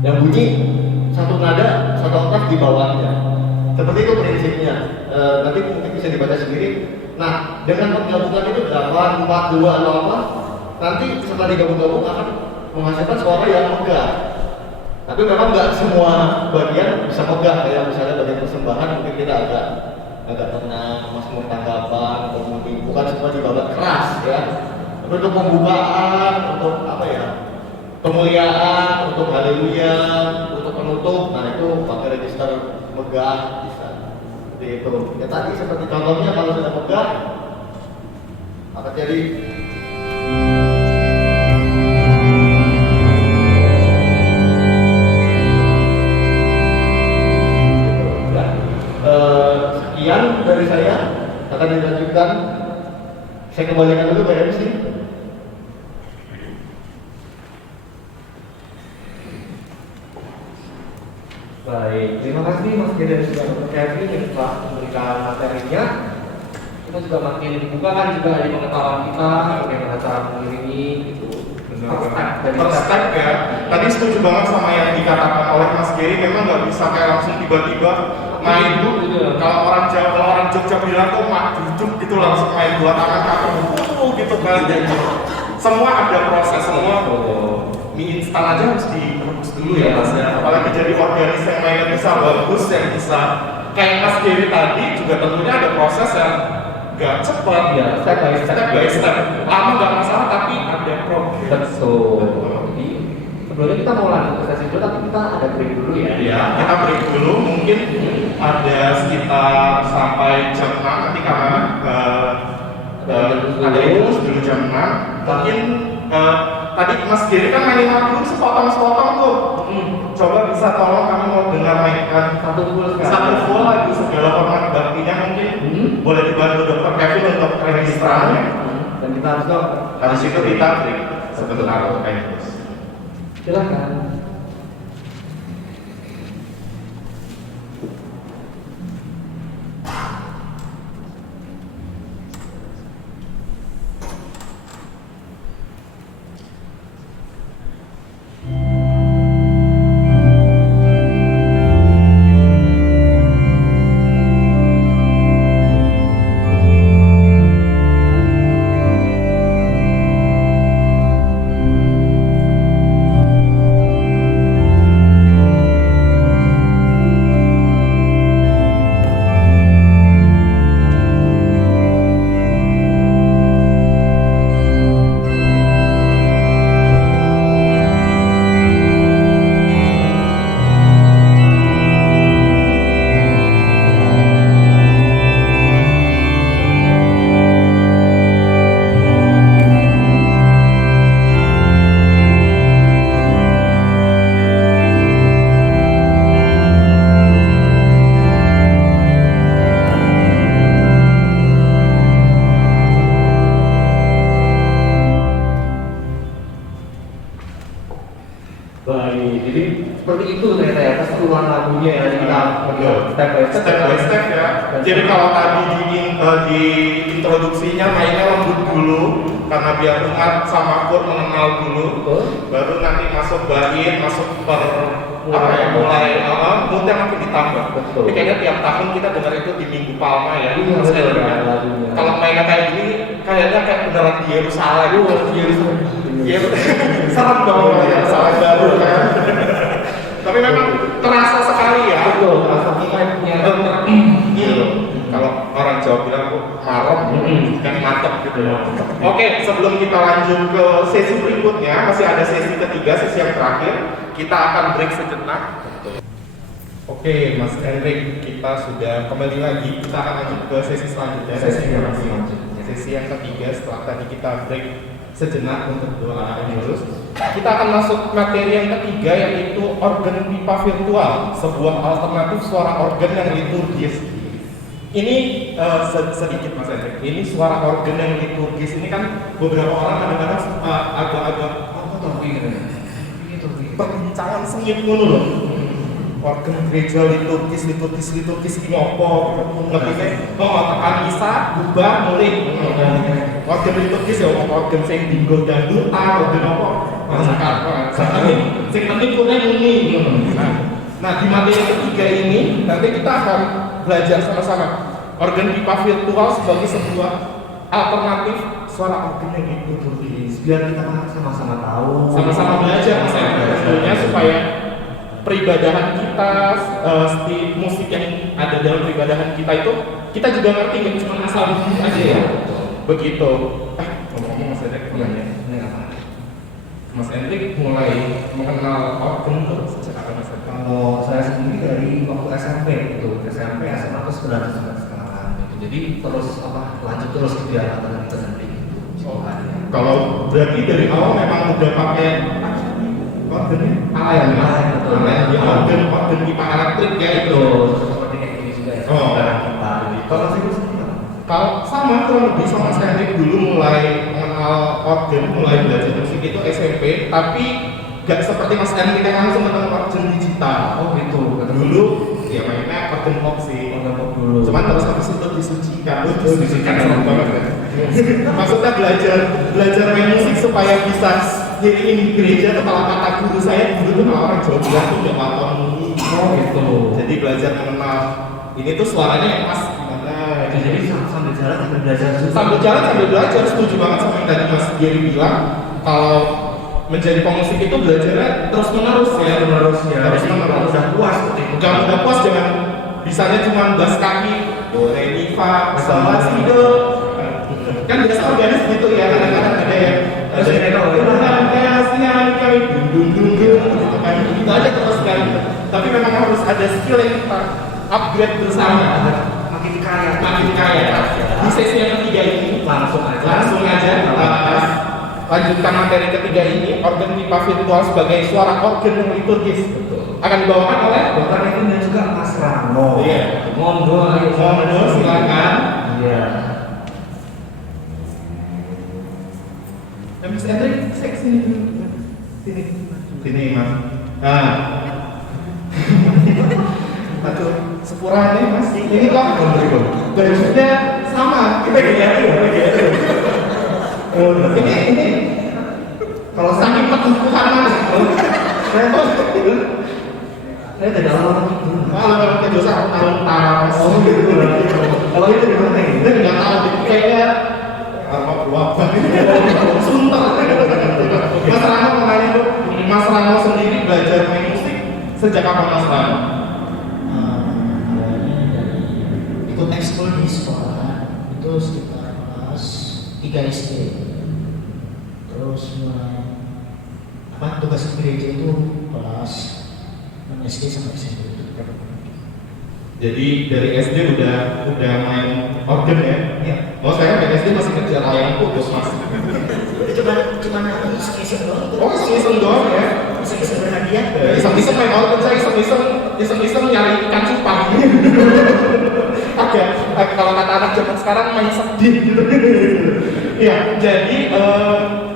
yang bunyi satu nada, satu oktav di bawahnya. Seperti itu prinsipnya. Nanti mungkin bisa dibaca sendiri. Nah, dengan penggabungan itu 8, 4, 2 atau apa, nanti setelah digabung-gabung akan menghasilkan suara yang megah. Tapi memang nggak semua bagian bisa megah, kayak misalnya bagian persembahan mungkin kita agak tenang, masuk tanggapan, kemudian bukan semua dibabat keras ya. Untuk pembukaan, untuk apa ya, kemuliaan, untuk haleluya, untuk penutup, nah itu pakai register megah bisa. Seperti itu. Ya tadi seperti contohnya kalau sudah megah akan jadi sekian dari saya, akan dilanjutkan. Saya kembalikan dulu ke MC. Baik, terima kasih Mas Gede dan juga Dr. Kevin yang telah memberikan materinya. Kita juga makin dibukakan juga dari pengetahuan kita bagaimana cara mengiringi gitu. Per step ya. Tadi setuju banget sama yang dikatakan oleh Mas Geri. Memang nggak bisa kayak langsung tiba-tiba main dulu. Kalau orang Jawa, kalau orang Jogja bilang kok mak duduk gitu langsung main dua tangan kaku gitu kan. Semua ada proses, semua mie instan aja harus direbus dulu ya Mas ya. Apalagi jadi organis yang mainnya bisa bagus, yang bisa kayak Mas Geri tadi juga tentunya ada proses yang nggak cepat Ya, step by step. Lama nggak masalah tapi ada progres. Betul. Jadi sebelumnya kita mau lanjut ke sesi dulu, tapi kita ada break dulu ya. Ya, kita break dulu, mungkin ada sekitar sampai jam 6 nanti karena ada itu dulu jam 6. Mungkin tadi Mas Giri kan mainin lagu sepotong-sepotong tuh. Coba bisa tolong kami mau dengar mainkan satu full lagu segala hormat baktinya mungkin. Boleh dibantu Dr. Kevin untuk registrasinya. Dan kita harus dong. Habis itu kita break sebentar. Silakan. step by step ya. Jadi kalau tadi di introduksinya mainnya lembut dulu karena biar umat sama kur mengenal dulu. Betul. Baru nanti masuk bait, masuk mulai moodnya makin ditambah. Betul. Jadi kayaknya tiap tahun kita dengar itu di Minggu Palma ya. Iya, Mas betul, Henry, ya. lagunya. Kalau mainnya kayak gini kayaknya kayak beneran di Yerusalem. Iya, serem dong ya, salah baru kan. Tapi memang terasa sekali ya. Betul, rasa vibe-nya. Kalau orang Jawa bilang marem, kan mantep gitu ya. Oke, sebelum kita lanjut ke sesi berikutnya, masih ada sesi ketiga, sesi yang terakhir. Kita akan break sejenak. Oke, Mas Hendrik, kita sudah kembali lagi. Kita akan lanjut ke sesi selanjutnya. Sesi yang ketiga setelah tadi kita break sejenak untuk doa Agustus. Kita akan masuk materi yang ketiga, yaitu organ pipa virtual, sebuah alternatif suara organ yang liturgis. Ini sedikit Mas Hendrik, ini suara organ yang liturgis ini kan beberapa orang kadang-kadang agak-agak perbincangan sengit ngono loh. Organ gereja liturgis ini apa? Ngerti tekan misa, gubah, mulih. Organ liturgis ya organ sing dinggo dangdutan, organ apa? Masakan. Sing penting kuwi muni. Nah, di materi ketiga ini nanti kita akan belajar sama-sama organ pipa virtual sebagai sebuah alternatif suara organ yang liturgis. Biar kita sama-sama tahu, Sama-sama belajar tentunya supaya peribadahan kita, musik yang ada dalam peribadahan kita itu kita juga ngerti, nggak cuma asal bunyi aja ya. Begitu. Ngomong-ngomong Mas Hendrik, Mas Hendrik mulai mengenal organ itu sejak kapan Mas Hendrik? kalau saya sendiri dari waktu SMP itu, SMP, SMA terus berlanjut sampai sekarang gitu. Jadi terus lanjut terus gitu ya kata kita sendiri gitu. Kalau berarti dari awal memang udah pakai organnya Alayan, betul. organ pipa elektrik ya itu. Seperti kayak gini juga ya. Oh. Kita gitu. Kalau sih sendiri Kalau sama kurang lebih sama Mas Hendrik dulu mulai mengenal organ, mulai belajar musik itu SMP, tapi gak seperti Mas Hendrik yang langsung mengenal organ digital. Oh gitu. Dulu ya mainnya organ pop sih. Organ pop dulu. Cuman terus habis itu disucikan, seru banget ya. Maksudnya belajar main musik supaya bisa ngiringin di gereja. Kalau kata guru saya dulu tuh kalau orang Jawa bilang tuh gak waton muni. Oh gitu. Jadi belajar mengenal ini tuh suaranya yang pas gimana. Jadi sambil jalan sambil belajar juga. Sambil jalan sambil belajar, setuju banget sama yang tadi Mas Giri bilang. Kalau menjadi pemusik itu belajarnya terus menerus ya. Terus ya. Terus Jadi kalau menerus. udah puas seperti itu. Jangan udah puas, jangan bisanya cuma 12 kaki do re mi fa sol la si do. Kan biasa organis gitu ya, kadang-kadang ada yang Terus mereka gitu kan, itu aja terus kan. Tapi memang harus ada skill yang kita upgrade bersama. Makin kaya. Di sesi yang ketiga ini langsung aja lanjutkan materi ketiga ini, organ pipa virtual sebagai suara organ yang liturgis. Akan dibawakan oleh Dokter itu dan juga Mas Rano. Iya. Monggo, ayo. Monggo, silakan. Iya. Mas Hendrik, sini. Sini Mas. Nah. Aduh, sepura nih Mas. Ini kok bajunya sama. Kita ganti. Oh, ini kalau saking pertumbuhan Mas. Saya tidak lama lagi. Kalau kita dosa tahun Mas. Oh gitu. Kalau itu gimana ini? Dia nggak tahu, kayaknya apa apa sunter. Mas Rano mengenai itu, Mas Rano sendiri belajar main musik sejak kapan Mas Rano? Awalnya dari ikut ekskul di sekolah itu sekitar kelas 3 SD. Terus mulai tugas di gereja itu kelas 6 SD sampai SMP. Jadi dari SD udah main organ ya? Iya. Oh saya dari SD masih kecil ayam putus Mas. Itu cuma iseng-iseng doang. Oh iseng doang ya? Iseng-iseng berhadiah. Iseng-iseng main organ, saya iseng-iseng nyari ikan cupang. Agak kalau kata anak zaman sekarang main sedih gitu. Iya, jadi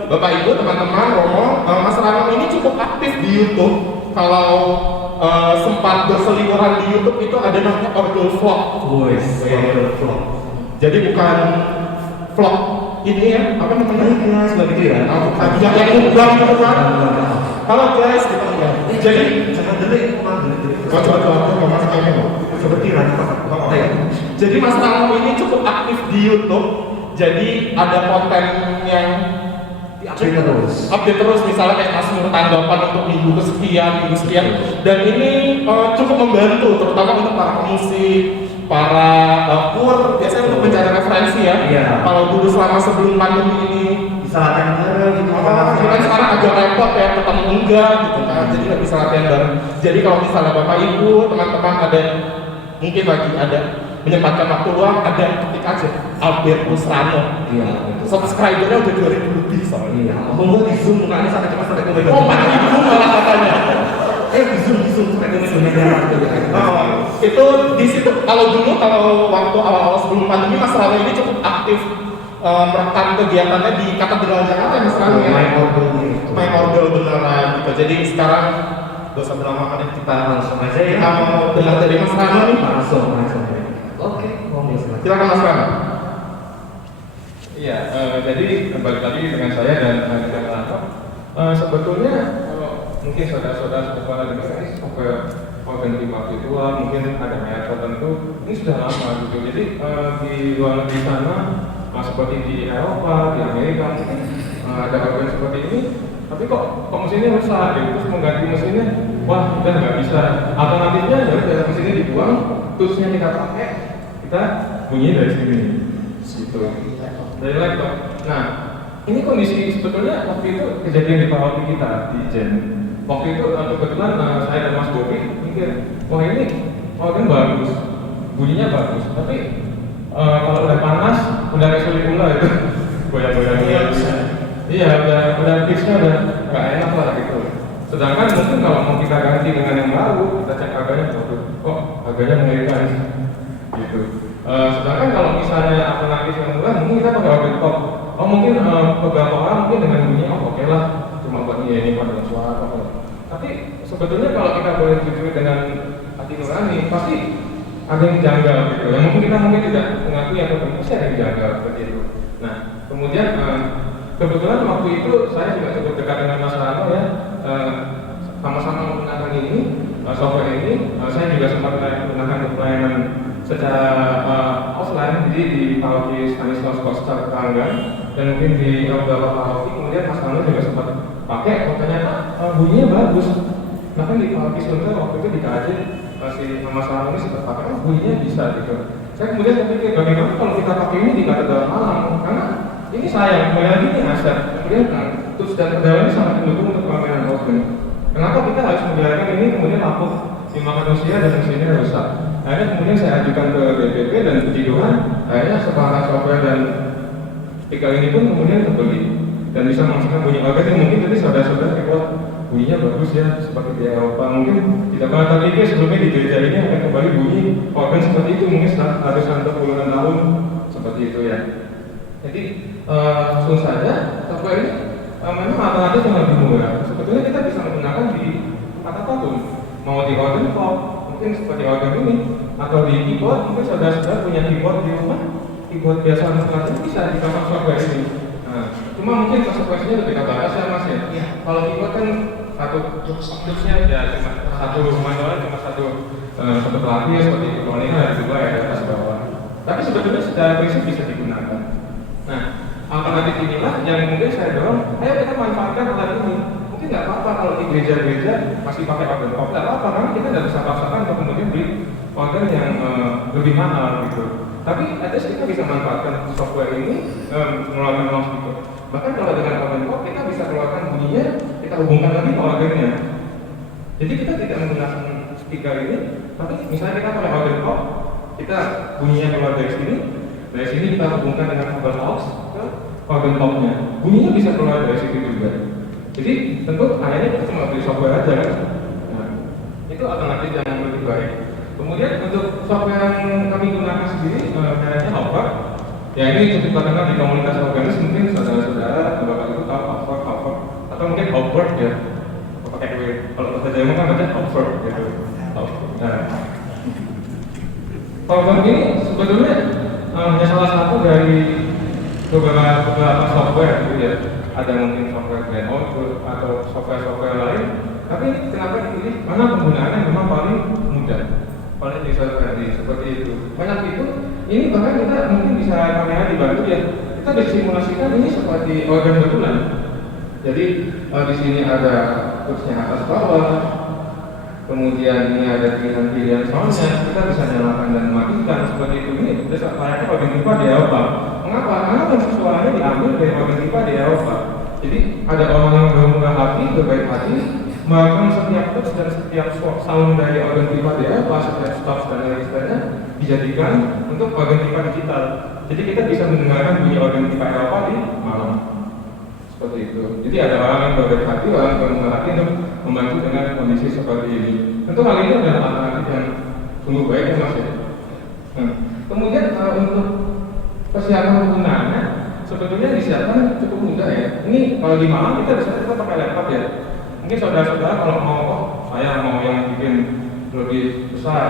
Bapak Ibu, teman-teman, Romo, Mas Rano ini cukup aktif di YouTube. Kalau sempat berseliweran di YouTube itu ada namanya orgel vlog. Vlog. Jadi bukan vlog ini ya, apa namanya? Seperti itu ya. Yang mukbang gitu kan. Halo guys, gitu ya. Jadi jangan delik, delik. seperti Jadi Mas Rano ini cukup aktif di YouTube. Jadi ada konten yang update terus, misalnya kayak ngasih tanggapan untuk minggu kesekian, dan ini cukup membantu, terutama untuk para pemusik, para kur, biasanya untuk mencari referensi ya. Iya. Kalau dulu selama sebelum pandemi ini Bisa latihan bareng gitu. kan sekarang agak repot ya, ketemu enggak gitu kan, jadi nggak bisa latihan bareng. Jadi kalau misalnya bapak ibu, teman-teman ada mungkin lagi ada menyempatkan waktu luang, ada ketik aja Albertus Rano. Iya. Subscribernya udah 2000 lebih soalnya. Iya. Mau di zoom mukanya sampai cuma sampai ke Oh, 4.000 malah katanya. di zoom sampai ke meja gitu. Itu di situ. Kalau waktu awal-awal sebelum pandemi, Mas Rano ini cukup aktif merekam kegiatannya di Katedral Jakarta Mas Rano ya. Main orgel beneran gitu. Jadi sekarang gak usah berlama-lama, kita Langsung aja ya. kita mau dengar dari Mas Rano nih. Langsung. Oke, ngomong silakan. Silakan Mas Rano. Iya, jadi kembali lagi dengan saya dan Rano. Sebetulnya kalau mungkin saudara-saudara dengar ini software organisasi virtual, mungkin ada merek tertentu, ini sudah lama gitu. Jadi di luar negeri sana, seperti di Eropa, di Amerika, mungkin ada organ seperti ini. Tapi kok mesinnya rusak gitu, terus mengganti mesinnya, wah udah nggak bisa. Alternatifnya dari mesinnya dibuang, toolsnya kita pakai, kita bunyi dari sini, gitu. Dari laptop. Nah, ini kondisi sebetulnya waktu itu kejadian di paroki kita di Jen. Waktu itu kebetulan saya dan Mas Bobi mikir, wah ini organ bagus, bunyinya bagus, tapi kalau udah panas, udah kesulit pula itu, goyang-goyang. Iya, udah fixnya udah nggak enak lah gitu. Sedangkan mungkin kalau mau kita ganti dengan yang baru, kita cek harganya, kok harganya mengerikan gitu. Sedangkan kalau misalnya alternatif yang murah, mungkin kita pakai organ top. Mungkin beberapa orang mungkin dengan bunyi, oke lah, cuma buat ini pada suara apa. Tapi sebetulnya kalau kita boleh jujur dengan hati nurani, pasti ada yang janggal gitu. Yang mungkin kita tidak mengakui atau pasti ada yang janggal seperti itu. Nah, kemudian kebetulan waktu itu saya juga cukup dekat dengan Mas Rano ya, sama-sama menggunakan ini software ini. Saya juga sempat menggunakan pelayanan secara offline, jadi di paroki Stanislaus Koster Tangga dan mungkin di beberapa paroki. Kemudian Mas Rano juga sempat pakai, ternyata bunyinya bagus. Bahkan di paroki Sunter waktu itu dikaji si Mas Rano ini sempat pakai, bunyinya bisa gitu. Saya kemudian berpikir bagaimana kalau kita pakai ini di Katedral Malang, karena ini sayang, kembali lagi ini aset. Kemudian terus dan kendala ini sangat mendukung untuk pameran organ. Kenapa kita harus membiarkan ini kemudian lapuk dimakan usia dan mesinnya rusak? Akhirnya kemudian saya ajukan ke BPP dan puji Tuhan, akhirnya separah software dan stiker ini pun kemudian terbeli dan bisa menghasilkan bunyi organ yang mungkin tadi saudara-saudara report bunyinya bagus ya seperti di Eropa. Mungkin tidak pernah terpikir sebelumnya di gereja ini akan kembali bunyi organ seperti itu, mungkin ratusan atau puluhan tahun seperti itu ya. Jadi langsung saja software ini memang alternatif yang lebih murah. Sebetulnya kita bisa menggunakan di tempat apapun, mau di organ pop, mungkin seperti organ ini, atau di keyboard. Mungkin saudara-saudara punya keyboard di rumah, keyboard biasa untuk bisa dikawal software ini. Nah, cuma mungkin konsekuensinya lebih terbatas ya Mas ya. Iya. Kalau keyboard kan satu tools-nya ya cuma satu manual, cuma satu pelapis seperti itu. Kalau ini ada dua ya atas bawah. Tapi sebetulnya secara prinsip bisa digunakan. Nah, alternatif inilah yang mungkin saya dorong, ayo kita manfaatkan alat ini. Mungkin nggak apa-apa kalau di gereja-gereja masih pakai organ pop, nggak apa-apa, karena kita nggak bisa paksakan untuk kemudian beli organ yang lebih mahal gitu. Tapi at least kita bisa manfaatkan software ini mengeluarkan loudspeaker. Bahkan kalau dengan organ pop kita bisa keluarkan bunyinya, kita hubungkan lagi ke organnya. Jadi kita tidak menggunakan speaker ini, tapi misalnya kita pakai organ pop, kita bunyinya keluar dari sini kita hubungkan dengan kabel aux ke organ popnya. Bunyinya bisa keluar dari situ juga. Jadi tentu akhirnya kita cuma beli software aja kan. Nah, itu alternatif yang lebih baik. Kemudian untuk software yang kami gunakan sendiri, kayaknya Hopper. Ya ini cukup terkenal di komunitas organis, mungkin saudara-saudara bapak ibu tahu Hopper atau mungkin Hopper ya. Pakai W. Kalau bahasa Demo kan baca over gitu. Nah, Power ini sebetulnya hanya salah satu dari beberapa software gitu ya. Ada mungkin software Grand Auto atau software lain. Tapi kenapa dipilih? Karena penggunaannya memang paling mudah, paling user friendly seperti itu. Banyak itu, ini bahkan kita mungkin bisa kamera dibantu ya. Kita bisa simulasikan ini seperti organ betulan. Jadi di sini ada terusnya atas bawah, kemudian ini ada pilihan soundnya, kita bisa nyalakan dan matikan seperti itu. Ini sudah kayaknya organ pipa di Eropa. Mengapa? Karena suaranya diambil dari organ pipa di Eropa. Jadi ada orang yang bermurah hati, berbaik hati, melakukan setiap touch dan setiap sound dari organ pipa di Eropa, setiap stop dan registernya dijadikan untuk organ pipa digital. Jadi kita bisa mendengarkan bunyi organ pipa Eropa di malam. Seperti itu. Jadi ada orang yang berbaik hati, orang yang bermurah hati untuk membantu dengan kondisi seperti ini. Tentu hal ini adalah alternatif yang sungguh baik ya Mas ya. Nah, kemudian untuk persiapan penggunaannya sebetulnya disiapkan cukup mudah ya. Ini kalau di malam kita pakai laptop ya. Mungkin saudara-saudara kalau mau saya mau yang bikin lebih besar,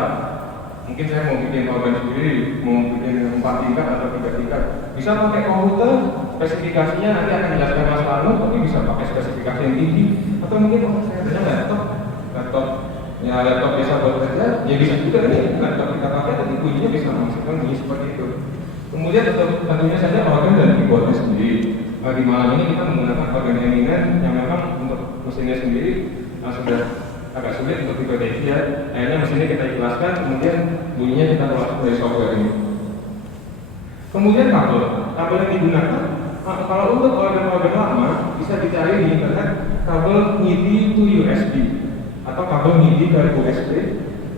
mungkin saya mau bikin organ sendiri, mau bikin 4 tingkat atau 3 tingkat, bisa pakai komputer. Spesifikasinya nanti akan dijelaskan Mas Lano, tapi bisa pakai spesifikasi yang tinggi. Atau mungkin saya punya laptop biasa buat kerja, ya bisa juga nih laptop kita pakai, tapi bunyinya bisa menghasilkan bunyi seperti itu. Kemudian tentunya saja organ dan keyboardnya sendiri. Di malam ini kita menggunakan organ eminent yang memang untuk mesinnya sendiri sudah agak sulit untuk diperbaiki ya. Akhirnya mesinnya kita ikhlaskan, kemudian bunyinya kita keluarkan dari software ini. Kemudian kabel yang digunakan kalau untuk organ-organ lama bisa dicari di internet kabel MIDI to USB atau kabel MIDI dari USB.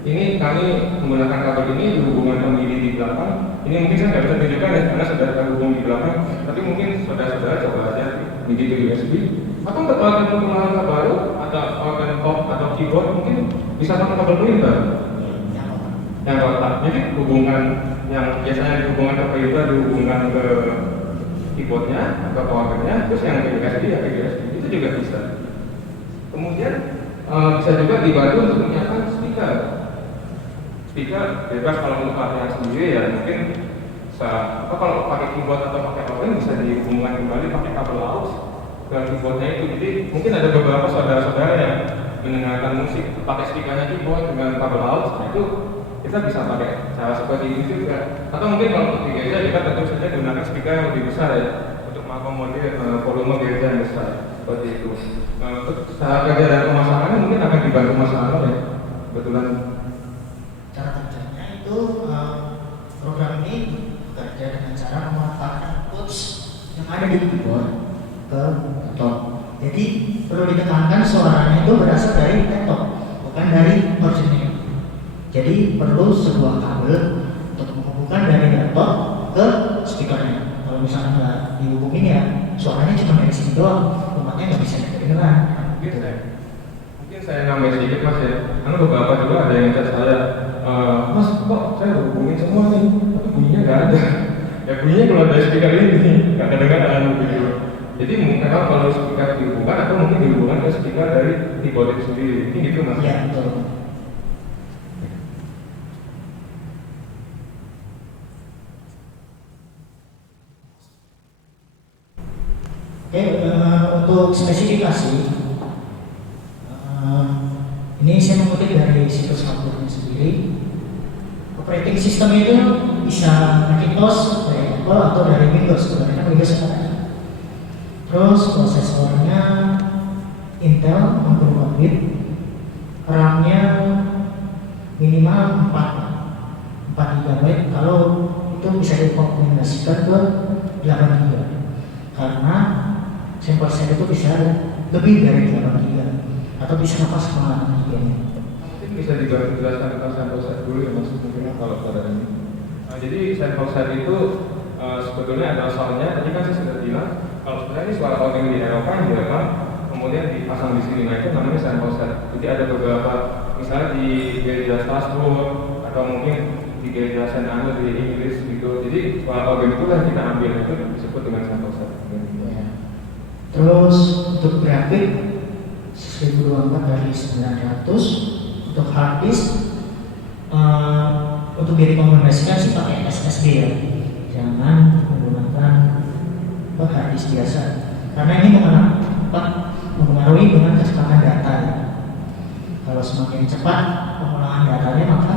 Ini kami menggunakan kabel ini berhubungan ke MIDI di belakang. Ini mungkin saya nggak bisa tunjukkan ya karena sudah terhubung di belakang. Tapi mungkin saudara-saudara coba aja MIDI to USB. Atau untuk organ penggunaan baru atau organ pop atau keyboard mungkin bisa pakai kabel printer yang kotak. Jadi hubungan yang biasanya dihubungkan ke printer dihubungkan ke keyboardnya atau organnya, terus yang ke USB ya ke USB itu juga bisa. Kemudian bisa juga dibantu untuk menyiapkan speaker bebas kalau untuk latihan sendiri ya mungkin kalau pakai keyboard atau pakai organ bisa dihubungkan kembali pakai kabel aux ke keyboardnya itu. Jadi mungkin ada beberapa saudara-saudara yang mendengarkan musik pakai speakernya keyboard dengan kabel aux, nah itu kita bisa pakai cara seperti ini juga. Atau mungkin kalau untuk di gereja kita tentu saja gunakan speaker yang lebih besar ya untuk mengakomodir volume gereja yang besar seperti itu. Untuk cara kerja dan pemasangannya mungkin akan dibantu Mas Lano ya. Kebetulan cara kerjanya itu program ini bekerja dengan cara memanfaatkan codes yang ada di keyboard ke laptop. Jadi perlu ditekankan suaranya itu berasal dari laptop, bukan dari original. Jadi perlu sebuah kabel untuk menghubungkan dari laptop ke speakernya. Kalau misalnya nggak dihubungin ya suaranya cuma dari sini doang, rumahnya nggak bisa kedengeran. Mungkin saya nambah sedikit Mas ya, karena beberapa juga ada yang chat saya, Mas kok saya hubungin semua nih, tapi bunyinya nggak ada. Ya bunyinya keluar dari speaker ini, nggak kedengeran gitu. Jadi mungkin kalau speaker dihubungkan atau mungkin dihubungkan ke speaker dari keyboard itu sendiri, ini gitu Mas? Iya betul. Oke, untuk spesifikasi ini saya mengutip dari situs hardware sendiri. Operating system itu bisa Macintosh dari Apple atau dari Windows, sebenarnya Windows ada. Terus prosesornya Intel 64 bit, RAM-nya minimal 4 GB. Kalau itu bisa dikombinasikan ke 8 GB. Karena sampel set itu bisa lebih dari 8 GB atau bisa lepas ke 8 GB. Mungkin bisa dijelaskan tentang sampel set dulu ya Mas, mungkin kalau pada ini. Jadi sampel set itu sebetulnya adalah soalnya, tadi kan saya sudah bilang kalau sebenarnya ini suara organ di Eropa yang direkam kemudian dipasang di sini, nah itu namanya sampel set. Jadi ada beberapa, misalnya di gereja Strasbourg atau mungkin di gereja Saint Anne di Inggris gitu. Jadi suara organ itu yang kita ambil itu disebut dengan sampel set. Terus untuk grafik 1024 dari 900. Untuk hard disk untuk direkomendasikan sih pakai SSD ya, jangan menggunakan hard disk biasa karena ini mempengaruhi dengan kecepatan data ya. Kalau semakin cepat pengolahan datanya maka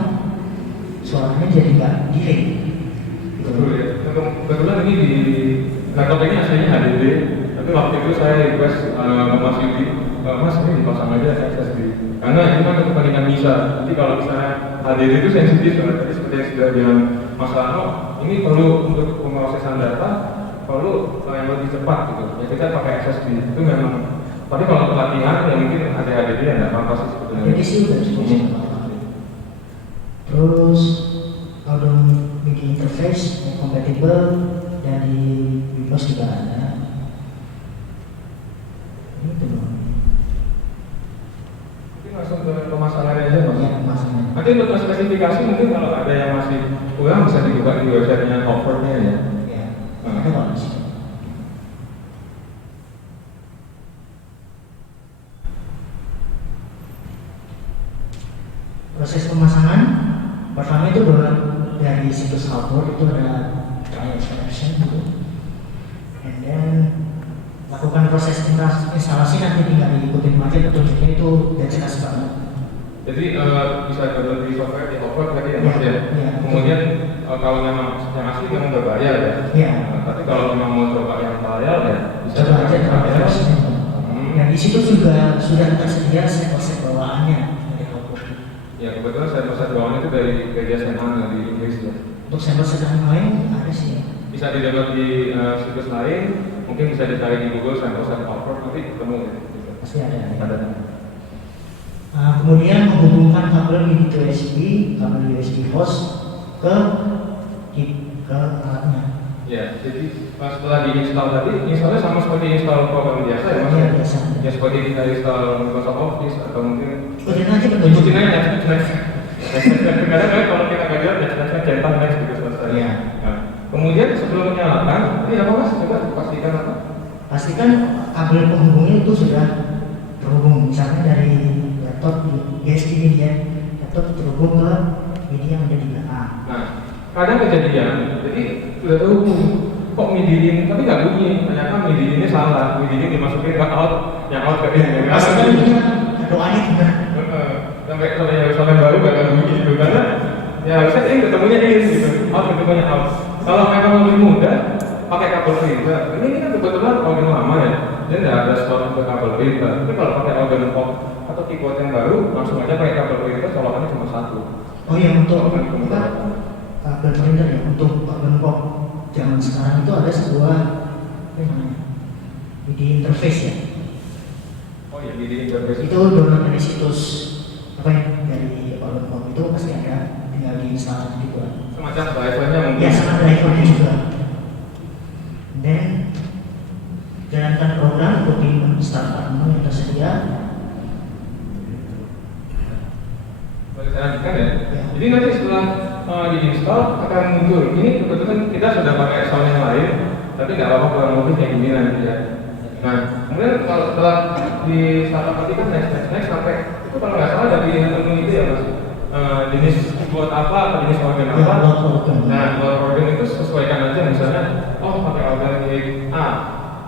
suaranya jadi nggak delay gitu. Betul ya. Kebetulan ini di laptop ini aslinya HDD, tapi waktu itu saya request ke Mas Yudi, Mas ini dipasang aja SSD karena itu kan kepentingan MISA. Jadi kalau misalnya HDD itu sensitif banget, jadi seperti yang sudah bilang Mas Rano, ini perlu untuk pemrosesan data perlu yang lebih cepat gitu. Ya kita pakai SSD itu memang. Tapi kalau pelatihan ya mungkin ada HDD ya nggak apa-apa sih sebetulnya. Jadi sih udah cukup. Terus audio MIDI interface yang kompatibel dari Windows juga ada. Itu loh. Mungkin langsung ke pemasangannya aja Mas. Ya, pemasangan. Nanti untuk spesifikasi mungkin kalau ada yang masih kurang bisa dibuka di websitenya Offernya ya. Ya, ada kok di sini. Proses pemasangan pertama itu dari situs Outboard itu ada trial selection gitu, and then lakukan proses instalasi, nanti tinggal diikutin aja petunjuknya itu dan jelas banget. Jadi bisa download di software di Offer tadi ya Mas ya. Ya. Kemudian kalau memang yang asli memang udah bayar ya. Ya. Tapi kalau memang mau coba yang trial ya bisa Coba aja trial. trial selection. Dan di situ juga sudah tersedia set bawaannya. Ya kebetulan saya bawaannya itu dari media SMA dari Inggris ya. Untuk sampel sedang lain ada sih ya. Bisa di-download di situs lain, mungkin bisa dicari di Google sampel set Offer nanti ketemu ya. Pasti ada. Ada. Kemudian menghubungkan kabel MIDI ke USB, kabel USB host ke alatnya. Ya, jadi setelah diinstal tadi, instalnya sama seperti install program biasa ya Mas? Iya, biasa. Ya seperti kita install Microsoft Office atau mungkin Ikutin aja petunjuk. ikutin aja next. Kadang-kadang kan kalau kita nggak lihat next centang next gitu selesai. Iya. Nah, kemudian sebelum menyalakan, ini apa Mas? Coba pastikan apa? Pastikan kabel penghubungnya itu sudah terhubung, misalnya dari laptop di USB MIDI ya, laptop terhubung ke MIDI yang ada di belakang. Nah, kadang kejadian, jadi sudah terhubung, kok MIDI-in tapi nggak bunyi, ternyata MIDI ini salah, MIDI ini dimasukin ke out, yang out ke ini. Pastikan itu doanya gimana? Sampai baru gak akan bunyi gitu karena ya harusnya ini ketemunya in gitu, out ketemunya out. Kalau memang lebih mudah pakai kabel printer, ini kan kebetulan organ lama ya, dia nggak ada slot untuk kabel printer. Tapi kalau pakai organ pop atau keyboard yang baru, langsung aja pakai kabel printer, colokannya cuma satu. Oh iya, untuk apa? Kabel printer ya, untuk organ pop zaman sekarang itu ada sebuah apa namanya MIDI interface ya. Oh iya, di interface Itu download dari situs apa ya, dari organ pop itu pasti ada, tinggal diinstal dibuat. semacam drivernya mungkin. Ya, sama drivernya juga. Dan jalankan program, ikuti menu start menu yang tersedia. Boleh saya lanjutkan ya? Ya. Jadi nanti setelah diinstal akan muncul. Ini kebetulan kita sudah pakai sound yang lain, tapi nggak apa-apa kurang lebih kayak gini nanti ya. Nah, kemudian kalau setelah di startup tadi kan next sampai itu kalau nggak salah ada pilihan menu itu ya Mas. Jenis keyboard apa atau jenis organ apa? Ya, organ. Nah, buat organ itu sesuaikan aja misalnya, oh pakai organ milik A,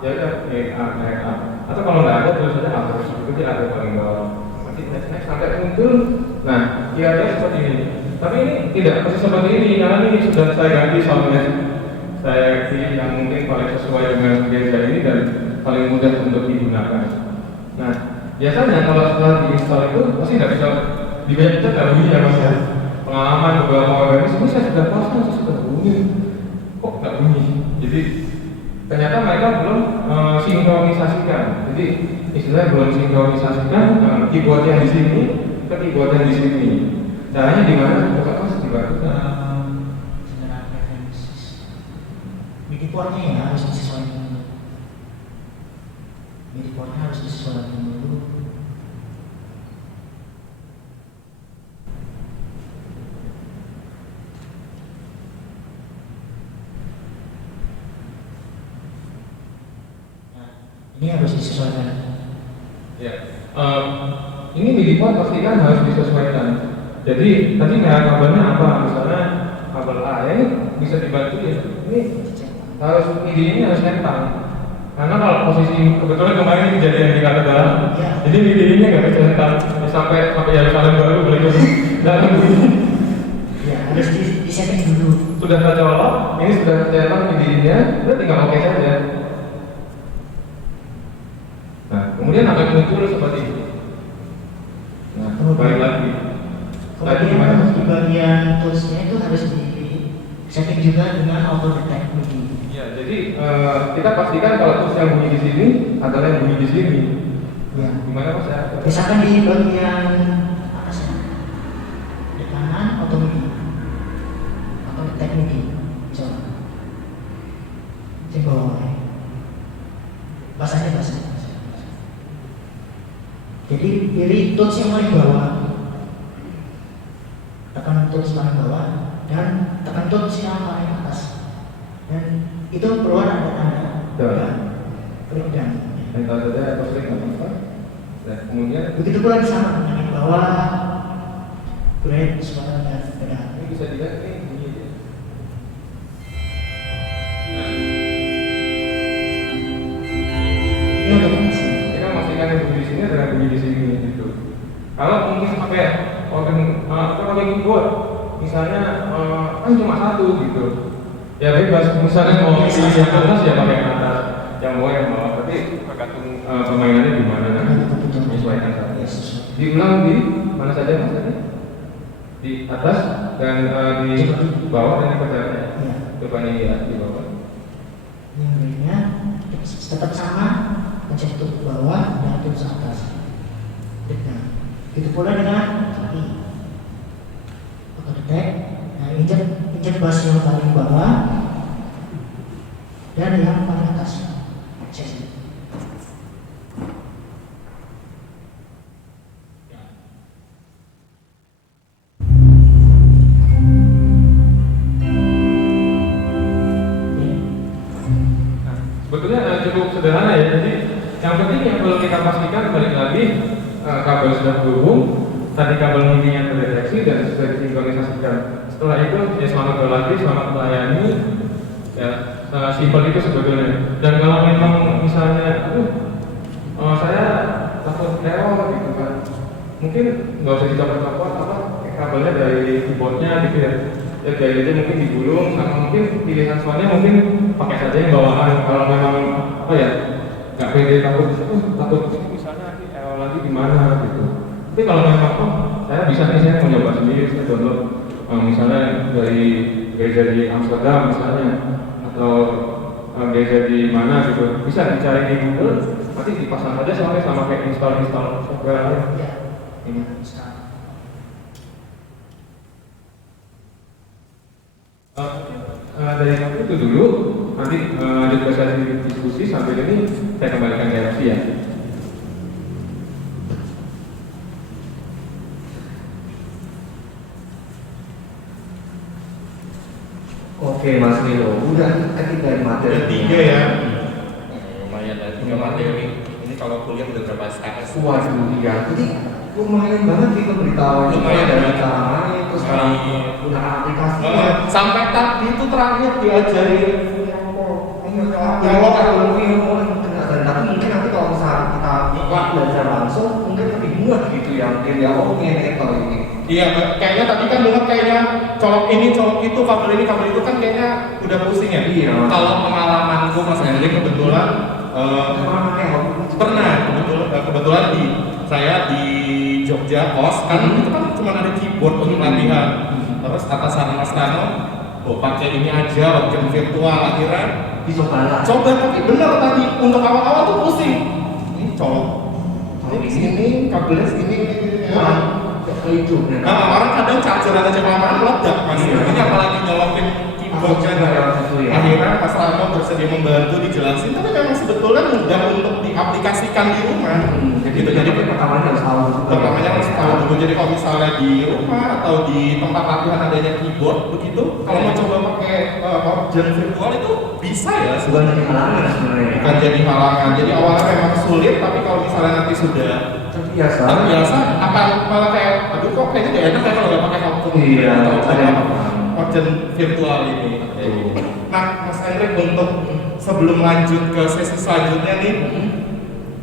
ya udah milik A. Atau kalau nggak ada tulisannya A terus itu dia ada paling bawah. Nanti next sampai muncul. Nah, kira-kira seperti ini. Tapi ini tidak persis seperti ini karena ini sudah saya ganti soundnya. Saya pilih yang mungkin paling sesuai dengan media ini dan paling mudah untuk digunakan. Nah, biasanya kalau setelah diinstal itu pasti nggak bisa dibayar kita nggak bunyi ya Mas ya. Pengalaman beberapa organisasi ini saya sudah pasang, saya sudah bunyi, kok nggak bunyi. Jadi ternyata mereka belum sinkronisasikan. Jadi istilahnya belum sinkronisasikan keyboard yang di sini ke keyboard yang di sini. Caranya di mana? Coba Mas dibantu. General preferences. MIDI portnya ya harus disesuaikan dulu. MIDI portnya harus disesuaikan dulu. Nah, ini harus disesuaikan. Ya. ini MIDI port pastikan harus disesuaikan. Jadi tadi merek kabelnya apa? Misalnya kabel A ya, ini bisa dibantu ya. Ini harus MIDI ini harus nempel. Karena kalau posisi kebetulan kemarin kejadian di katedral, jadi MIDI ini nggak bisa nempel sampai Yerusalem baru beli dalam Ya, harus di-setting dulu. sudah tercolok, ini sudah tercetak MIDI-nya, udah tinggal oke saja. Nah, kemudian akan muncul seperti ini. Nah, balik lagi. Tadi gimana? Kemudian di bagian toolsnya itu harus di-setting juga dengan auto detect MIDI. Ya, jadi kita pastikan kalau tools yang bunyi di sini adalah yang bunyi di sini. Ya. Gimana Mas ya? Misalkan di bagian atasnya, di kanan auto MIDI, auto detect MIDI. Coba. Di bawah. Bahasanya. Jadi pilih tools yang paling bawah, tekan tools paling bawah dan tekan tools yang paling atas, dan itu keluar ada tanda klik dan Enter saja atau klik nggak apa-apa. Dan kemudian begitu pula di sana yang di bawah break kecepatan dan beda. ini bisa dilihat ini bunyi aja. Nah, Ini untuk masih. kita memastikan yang bunyi di sini adalah bunyi di sini gitu. Kalau mungkin pakai keyboard, misalnya kan cuma satu gitu. Ya bebas, misalnya mau pilih yang atas ya pakai yang atas, yang bawah yang bawah. Tapi tergantung permainannya gimana nanti menyesuaikan saja. Diulang di mana saja maksudnya? Di atas dan di bawah dan di kerjanya. Ya. Coba nih ya di bawah. Yang lainnya tetap sama, pencet ke bawah dan terus atas. Nah, itu pula dengan kaki. Auto detect. Nah, injek bass yang paling bawah dan yang paling atas. Sesi. Sebetulnya cukup sederhana ya. Jadi yang penting yang perlu kita pastikan balik lagi kabel sudah terhubung, tadi kabel MIDI-nya terdeteksi dan sudah disinkronisasikan. Setelah itu ya selamat berlatih, selamat melayani. Ya, simpel itu sebetulnya. Dan kalau memang misalnya, saya takut error gitu kan, mungkin nggak usah dicopot-copot apa kabelnya dari keyboardnya gitu ya. Ya dari itu mungkin digulung, sama mungkin pilihan soalnya mungkin pakai saja yang bawaan. Kalau memang apa ya nggak pede takut misalnya nanti error lagi gimana gitu. Tapi kalau memang saya bisa nih, saya mau nyoba sendiri, saya download misalnya dari gereja di Amsterdam misalnya atau gereja di mana gitu, bisa dicari di Google, nanti dipasang aja soalnya sama kayak install software aja. Ya. Ini. Dari aku itu dulu, nanti lanjut ke sesi diskusi sambil ini saya kembalikan ke MC ya. Oke Mas Milo, udah ketiga materi. Ada 3 ya. Lumayan ada 3 materi. Ini kalau kuliah udah berapa SKS? Waduh, iya. Jadi lumayan banget nih pemberitahuannya. Lumayan, dari ya. cara main, terus udah aplikasi. Sampai tadi itu terakhir diajari Tapi mungkin nanti kalau misalnya kita belajar langsung, mungkin lebih mudah gitu ya. Mungkin ya, oh ini kalau ini. Iya, kayaknya tadi kan dengar kayaknya colok ini, colok itu, kabel ini, kabel itu kan kayaknya udah pusing ya. Iya. Kalau pengalamanku Mas Henry kebetulan pernah kebetulan saya di Jogja kos kan itu kan cuma ada keyboard untuk latihan. Terus atasan Mas Rano, pakai ini aja webcam virtual, akhirnya Dicoba. coba, tapi benar tadi untuk awal-awal tuh pusing. Ini colok, ini sini, kabelnya segini, Orang itu. orang kadang chargeran aja kelamaan meledak Mas. Ini apalagi nyolokin keyboardnya. Akhirnya Mas Rano bersedia membantu dijelasin, tapi memang sebetulnya mudah untuk diaplikasikan di rumah. Jadi pertamanya harus tahu. Pertamanya harus tahu dulu. Jadi kalau misalnya di rumah atau di tempat latihan adanya keyboard begitu, kalau mau coba pakai organ virtual itu bisa ya? Bukan jadi halangan sebenarnya. Bukan jadi halangan. Jadi awalnya memang sulit, tapi kalau misalnya nanti sudah terbiasa akan malah kayak, aduh kok kayaknya gak enak ya kalau nggak pakai headphone. Iya, atau ada yang organ virtual ini. Nah, Mas Hendrik, untuk sebelum lanjut ke sesi selanjutnya nih,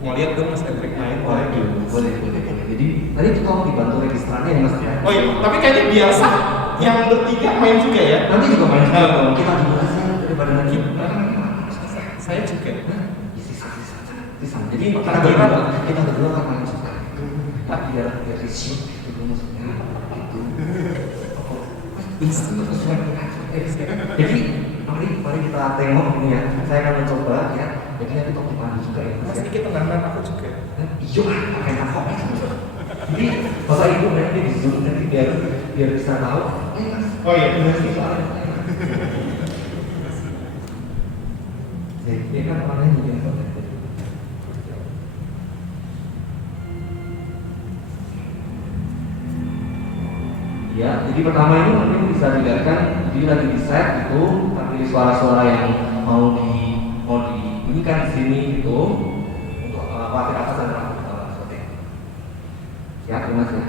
mau lihat dong Mas Hendrik main? Boleh. Jadi tadi itu tolong dibantu registrasinya ya Mas ya. Oh iya, tapi kayaknya biasa yang bertiga main juga ya? Nanti juga main juga dong. Kita durasi daripada nanti. Saya juga. Sisa. Jadi kita berdua akan main juga. Biar review gitu maksudnya. Gitu. Jadi mari kita tengok ini ya. Saya akan mencoba ya. Jadi nanti topik mandi juga ya. Mas Niki tenang, aku juga. Iya, pakai nafok. Jadi bapak ibu nanti di zoom nanti biar bisa tahu. Oh iya, benar sih soalnya. Jadi kan orangnya juga ya, jadi pertama ini mungkin bisa dilihatkan, jadi lagi di set itu, tapi suara-suara yang mau dibunyikan di sini gitu untuk wakil atas dan wakil bawah seperti itu. Siap ya Mas ya?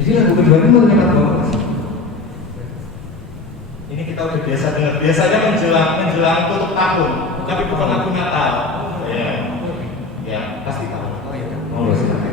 Jadi lagu kedua ini mau nyemat bawa ini kita udah biasa dengar. Biasanya menjelang tutup tahun, tapi bukan lagu Natal. Ya, pasti tahu. Oh iya, mau silakan.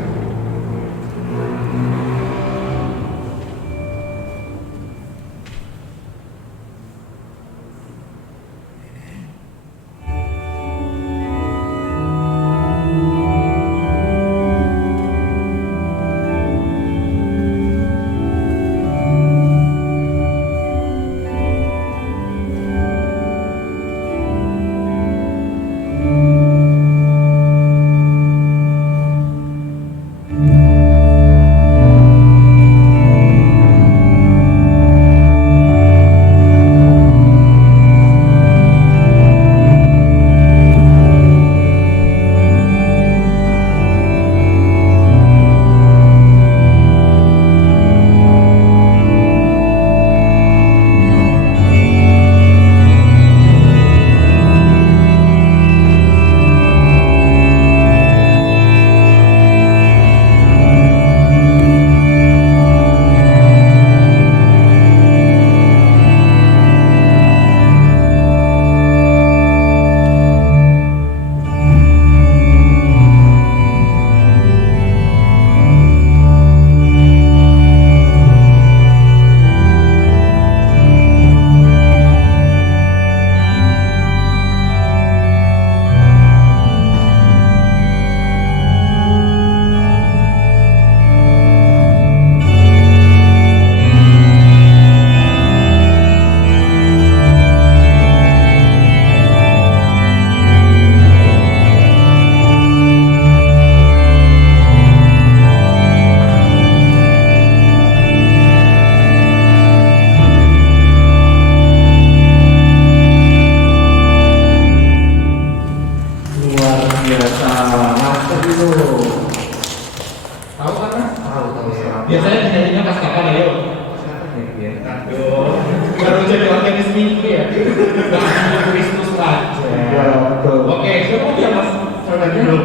Kristus Raja. Ya, betul. Oke, siapa dia Mas? Coba dulu.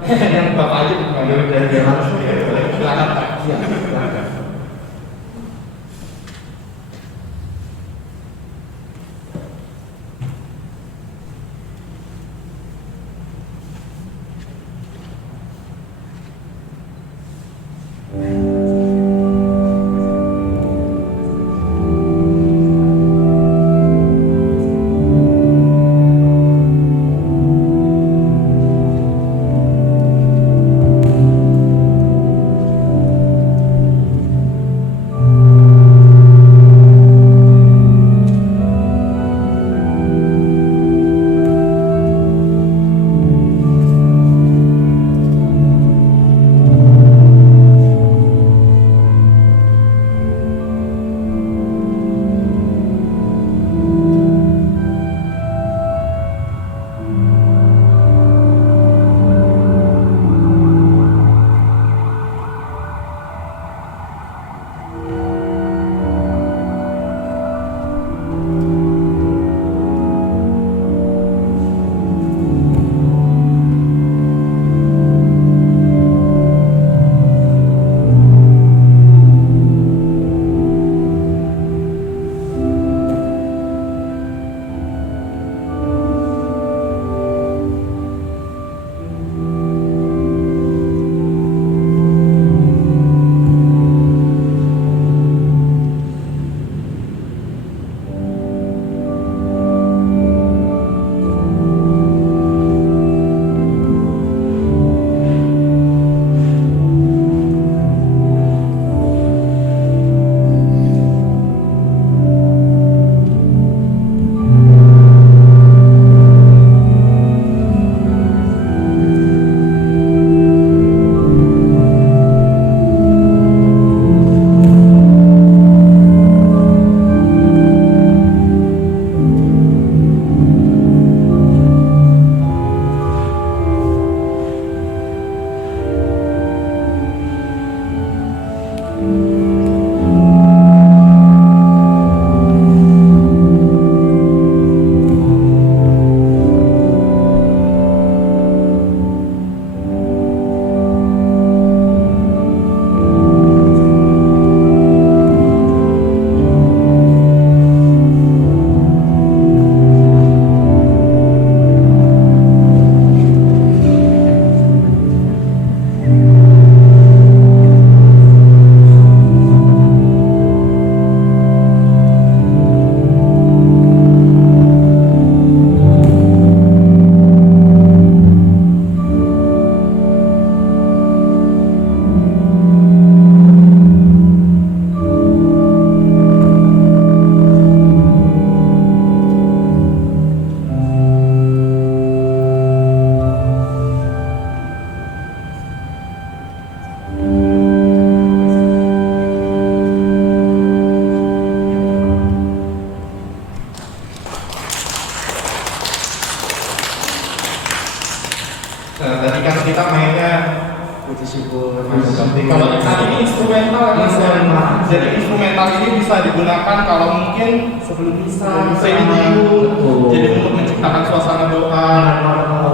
Kita yang Bapak aja dipanggil dari langsung. Silakan Pak. Iya, silakan. Tadi kan kita mainnya Puji syukur. kalau kali ini instrumental ya Mas. Jadi instrumental ini bisa digunakan kalau mungkin sebelum misa, Betul. jadi untuk menciptakan suasana doa.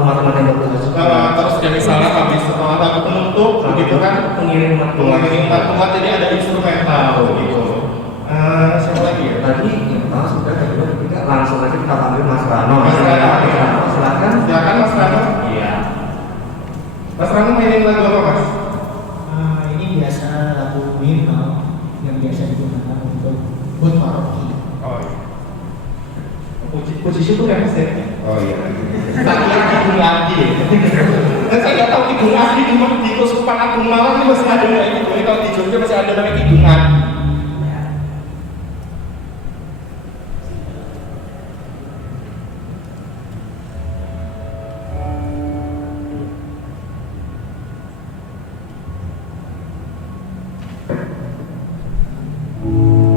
Umat-umat yang berdoa. Terus jadi misalnya habis setelah lagu penutup, begitu kan? Pengirim Umat jadi ada instrumental gitu. Siapa lagi ya? Tadi yang pertama sudah, yang kedua, ketiga langsung aja kita panggil Mas Rano. Mas Rano. Silakan. Silakan Mas Rano. Iya. Mas Rano mainin lagu apa Mas? Ini biasa lagu himne yang biasa digunakan untuk buat paroki. Oh iya. Puji syukur ya Mas ya? Oh iya. Tak kira Kidung Adi. Dan saya nggak tahu Kidung Adi di Keuskupan Agung Malang ini masih ada nggak gitu. Kalau di Jogja masih ada namanya Kidung Adi. Thank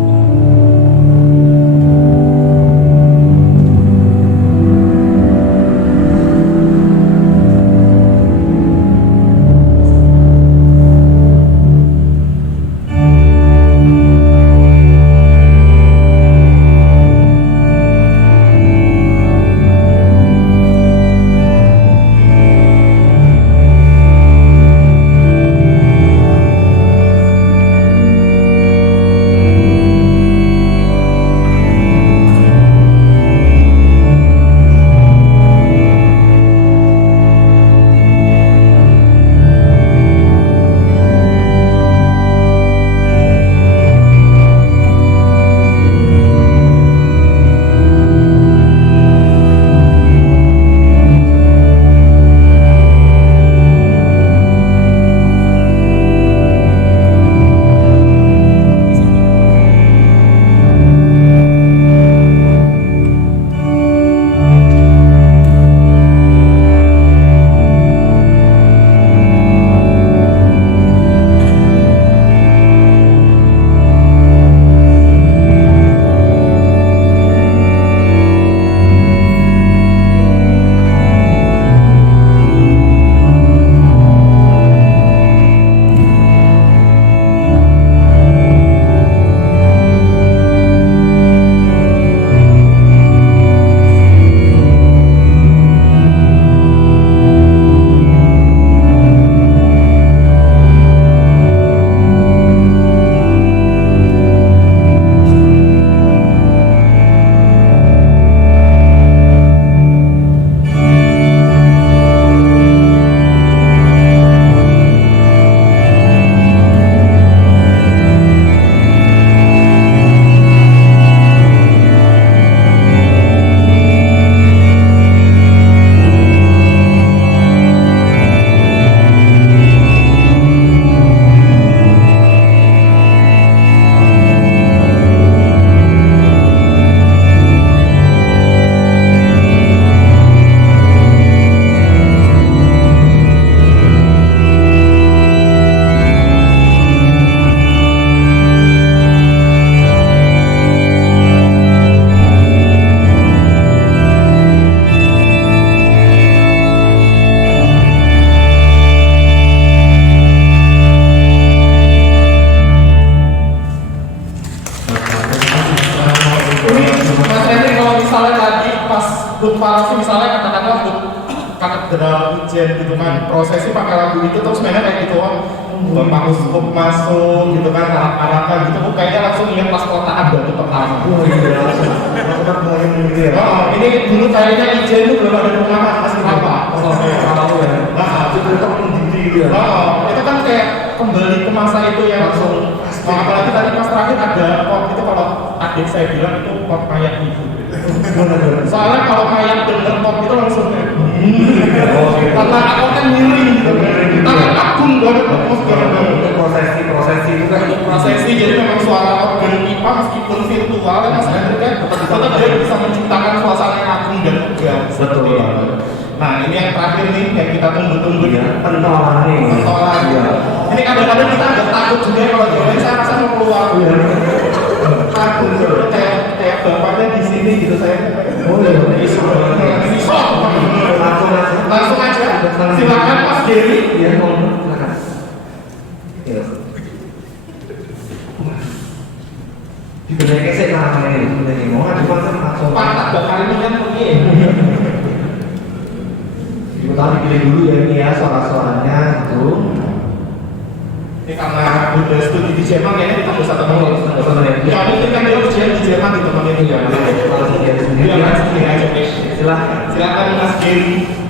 food parasi misalnya katakanlah food katedral Ijen gitu kan, prosesi pakai lagu itu terus mainnya kayak gitu kan, Bapak Uskup masuk gitu kan, arak-arakan gitu, kok kayaknya langsung ingat pas peletakan batu pertama. Oh iya, langsung bayang gitu ya. Oh, ini dulu kayaknya Ijen itu belum ada perumahan, masih apa? Oh, tahu ya. Nah, itu tetap mendidih ya. Oh, itu kan kayak kembali ke masa itu ya langsung. Apalagi tadi pas terakhir ada pot itu, kalau adik saya bilang itu pot mayat ibu. Soalnya kalau mayat denger pot itu langsung karena aku kan ngiri gitu, karena agung banget atmosfer. Untuk prosesi itu kan Prosesi, jadi memang suara organ pipa meskipun virtual kan Mas Hendrik kan tetap dia bisa menciptakan suasana yang agung dan megah. betul banget. Nah ini yang terakhir nih yang kita tunggu-tunggu Ya, pentolan nih. pentolan. Ini kadang-kadang kita agak takut juga kalau jawabannya saya rasa mau keluar. Takut gitu, kayak bapaknya di sini gitu saya. Oh iya, Langsung aja. Silakan Mas Jerry. Iya, silakan. Iya. Dibenerin sih namanya ini, benerin mau ngadu kan langsung. Patah bakal ini kan pergi. Kita dipilih dulu ya ini ya suara-suaranya gitu. Ini karena udah studi di Jerman kayaknya kita bisa temenin. Ya mungkin kan dia ujian di Jerman ditemenin ya. Langsung jadi sendiri. Dia kan sendiri aja. Silakan Mas Jerry.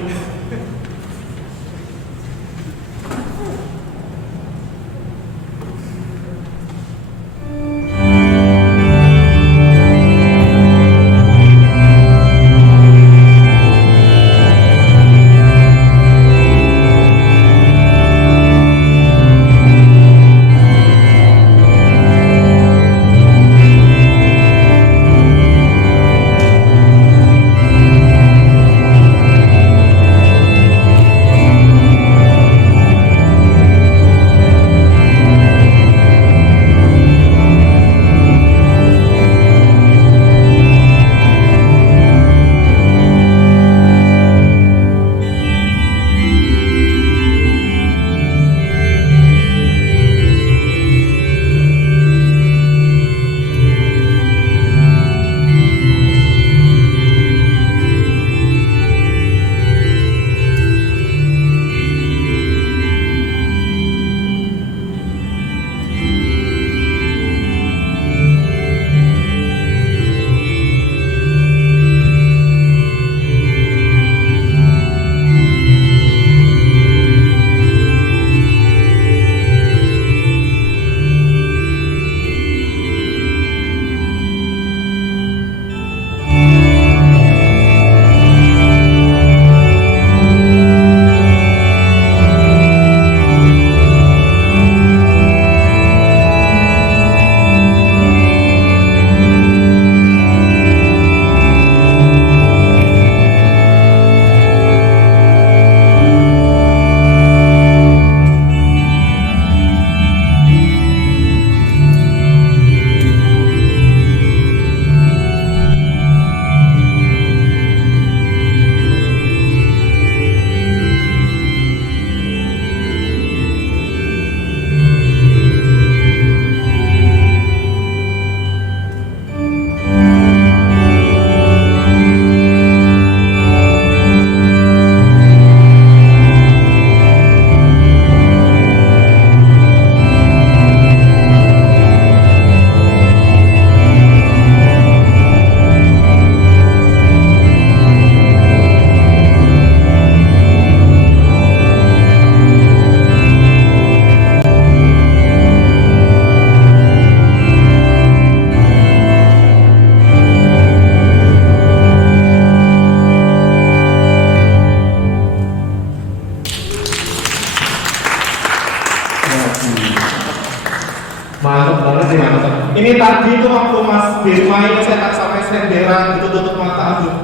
Mantap banget sih, mantap. Ini tadi itu waktu Mas bermain saya tak sampai senderan gitu tutup mata, aduh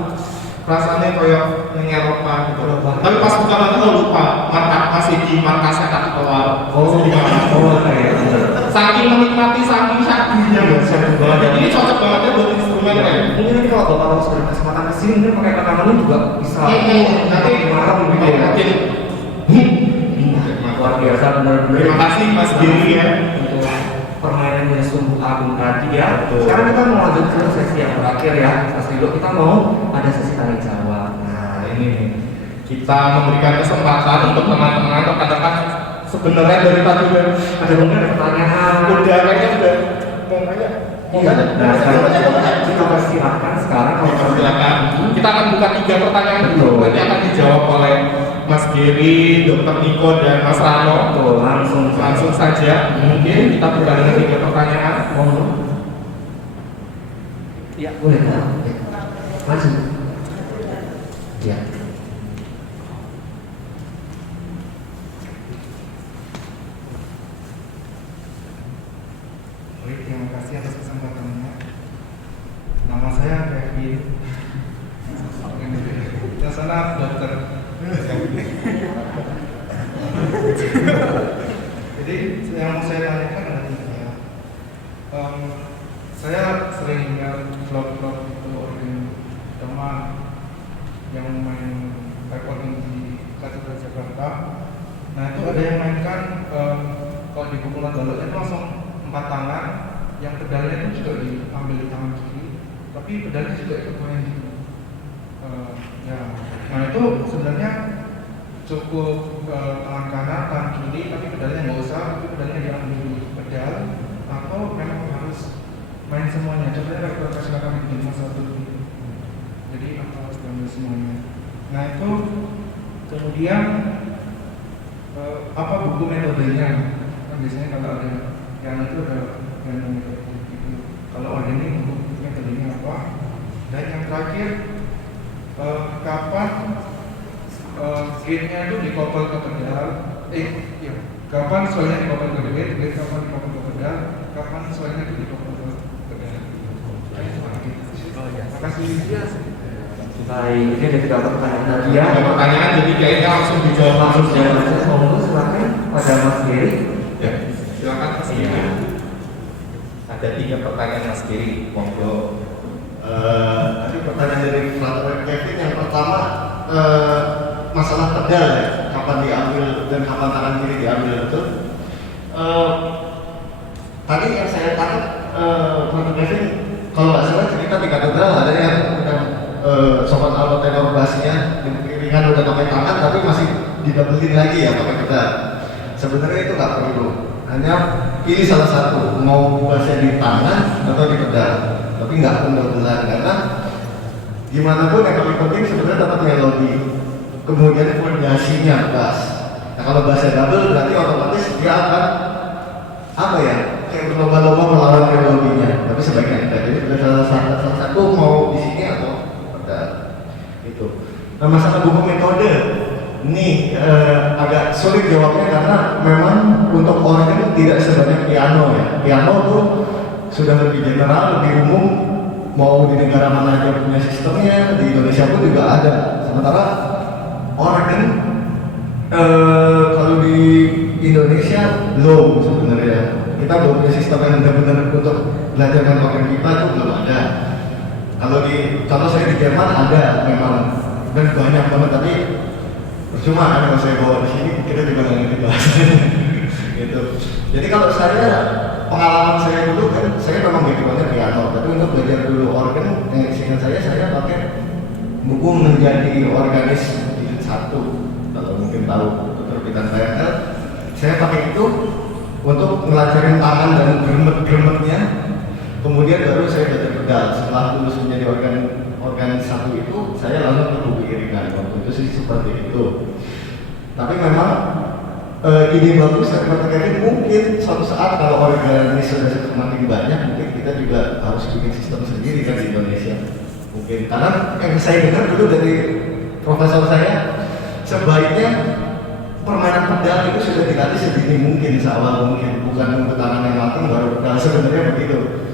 rasanya kayak ngerok gitu. Tapi pas buka mata lo lupa masih di markasnya tak keluar. Saking menikmati, saking syakdinya Jadi ini cocok banget ya buat instrumen ya. Mungkin nanti kalau bapak harus berkesempatan kesini mungkin pakai rekaman juga bisa. Nanti marah gitu ya. Luar biasa benar-benar. Terima kasih Mas Giri ya. Untuk permainan yang sungguh agung tadi ya. Sekarang kita mau lanjut ke sesi yang terakhir ya. Mas Ridho, kita mau ada sesi tanya jawab. kita memberikan kesempatan untuk teman-teman rekan-rekan sebenarnya dari tadi udah Ada mungkin pertanyaan. kayaknya udah mau nanya. Iya. Nah, sekarang kita persilahkan sekarang kalau Silakan. Kita akan buka 3 pertanyaan dulu. Nanti akan dijawab oleh Mas Giri, Dr. Niko, dan Mas Rano. Tuh, Langsung saja. Mungkin kita buka dengan 3 pertanyaan. Monggo. Ya, boleh Kak. Maju. Ya. Baik, terima kasih atas kesempatannya. Nama saya Kevin. Yang sana dokter. Jadi yang mau saya tanyakan adalah saya sering lihat vlog-vlog itu organ teman yang main recording di Katedral Jakarta. Nah itu ada yang mainkan kalau di pukulan balok itu langsung 4 tangan, yang pedalnya itu juga diambil di tangan kiri, tapi pedalnya juga ikut main gitu. Ya, nah itu sebenarnya cukup tangan kanan, tangan kiri, tapi pedalnya nggak usah, tapi pedalnya diambil di pedal, atau memang harus main semuanya. Contohnya kalau silakan bikin satu gitu. Jadi apa harus diambil semuanya. Nah itu kemudian apa buku metodenya? Kan biasanya kalau ada yang itu ada yang metode gitu. Kalau organik buku metodenya apa? Dan yang terakhir kapan gate-nya itu dikoppel ke pedal? Iya. Kapan soalnya dikoppel ke gate, kapan dikoppel ke pedal, kapan soalnya itu dikoppel ke pedal? Terima kasih. Baik, ini ada 3 pertanyaan tadi ya. Ada pertanyaan, jadi kayaknya langsung dijawab Langsung jawab aja. Monggo silakan pada Mas Giri. Ya, silakan Mas Giri. Iya. Ada 3 pertanyaan Mas Giri, monggo. Tadi pertanyaan dari Frater Kevin yang pertama masalah pedal ya, kapan diambil dan kapan tangan kiri diambil itu. Tadi yang saya tangkap Frater Kevin kalau nggak salah cerita di katedral ada yang sobat alto tenor bassnya ringan udah pakai tangan tapi masih didabelin lagi ya pakai pedal. Sebenarnya itu nggak perlu, hanya pilih salah satu mau bassnya di tangan atau di pedal. Tapi nggak pendabelan karena gimana pun yang paling penting sebenarnya dapat melodi, kemudian fondasinya bass. Nah kalau bassnya double berarti otomatis dia akan apa ya kayak berlomba-lomba melawan melodinya. Tapi sebaiknya tidak. Jadi salah satu mau di sini atau pedal itu. Nah masalah buku metode ini agak sulit jawabnya karena memang untuk organ tidak sebanyak piano ya. Piano tuh sudah lebih general, lebih umum, mau di negara mana aja punya sistemnya, di Indonesia pun juga ada. Sementara organ kalau di Indonesia belum sebenarnya. Kita belum punya sistem yang benar-benar untuk belajarkan organ kita itu belum ada. Kalau saya di Jerman ada memang dan banyak banget, tapi percuma kan kalau saya bawa di sini kita juga nggak ngerti bahasanya. Gitu. Jadi kalau saya pengalaman saya dulu kan saya memang backgroundnya piano, tapi untuk belajar dulu organ yang seingat saya pakai buku Menjadi Organis jilid 1 kalau mungkin tahu terbitan PNL. Saya pakai itu untuk ngelajarin tangan dan gremet-gremetnya, kemudian baru saya belajar pedal. Setelah lulus menjadi organis 1 itu saya langsung ke buku iringan. Waktu itu sih seperti itu. Tapi memang ide bagus dari Pak Kevin, mungkin suatu saat kalau organis sudah semakin banyak, mungkin kita juga harus bikin sistem sendiri kan di Indonesia. Mungkin karena yang saya dengar dulu dari profesor saya, sebaiknya permainan pedal itu sudah dilatih sedini mungkin, seawal mungkin, bukan untuk tangan yang matang baru pedal, sebenarnya begitu.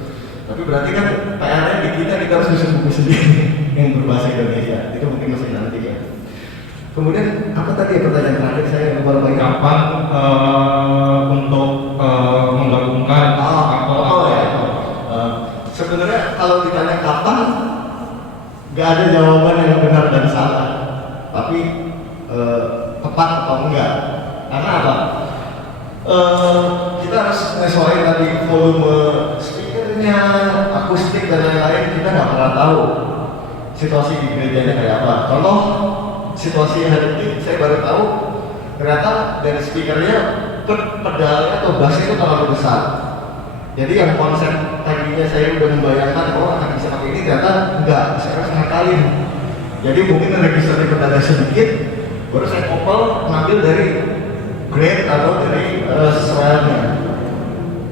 Tapi berarti kan PR-nya di kita harus bikin buku sendiri yang berbahasa Indonesia. Itu mungkin masih nanti ya. Kemudian apa tadi ya pertanyaan terakhir saya yang baru banyak? Kapan untuk menggabungkan atau ya? Sebenarnya kalau ditanya kapan, nggak ada jawaban yang benar dan salah. Tapi tepat atau enggak? Karena apa? Kita harus menyesuaikan tadi volume speakernya, akustik dan lain-lain. Kita nggak pernah tahu situasi di gerejanya kayak apa. Contoh situasi yang hari ini saya baru tahu ternyata dari speakernya pedalnya atau bassnya itu terlalu besar. Jadi yang konsep tadinya saya udah membayangkan akan bisa pakai ini, ternyata enggak, saya harus ngakalin. Jadi mungkin register di pedalnya sedikit, baru saya kopel ngambil dari grade atau dari swellnya.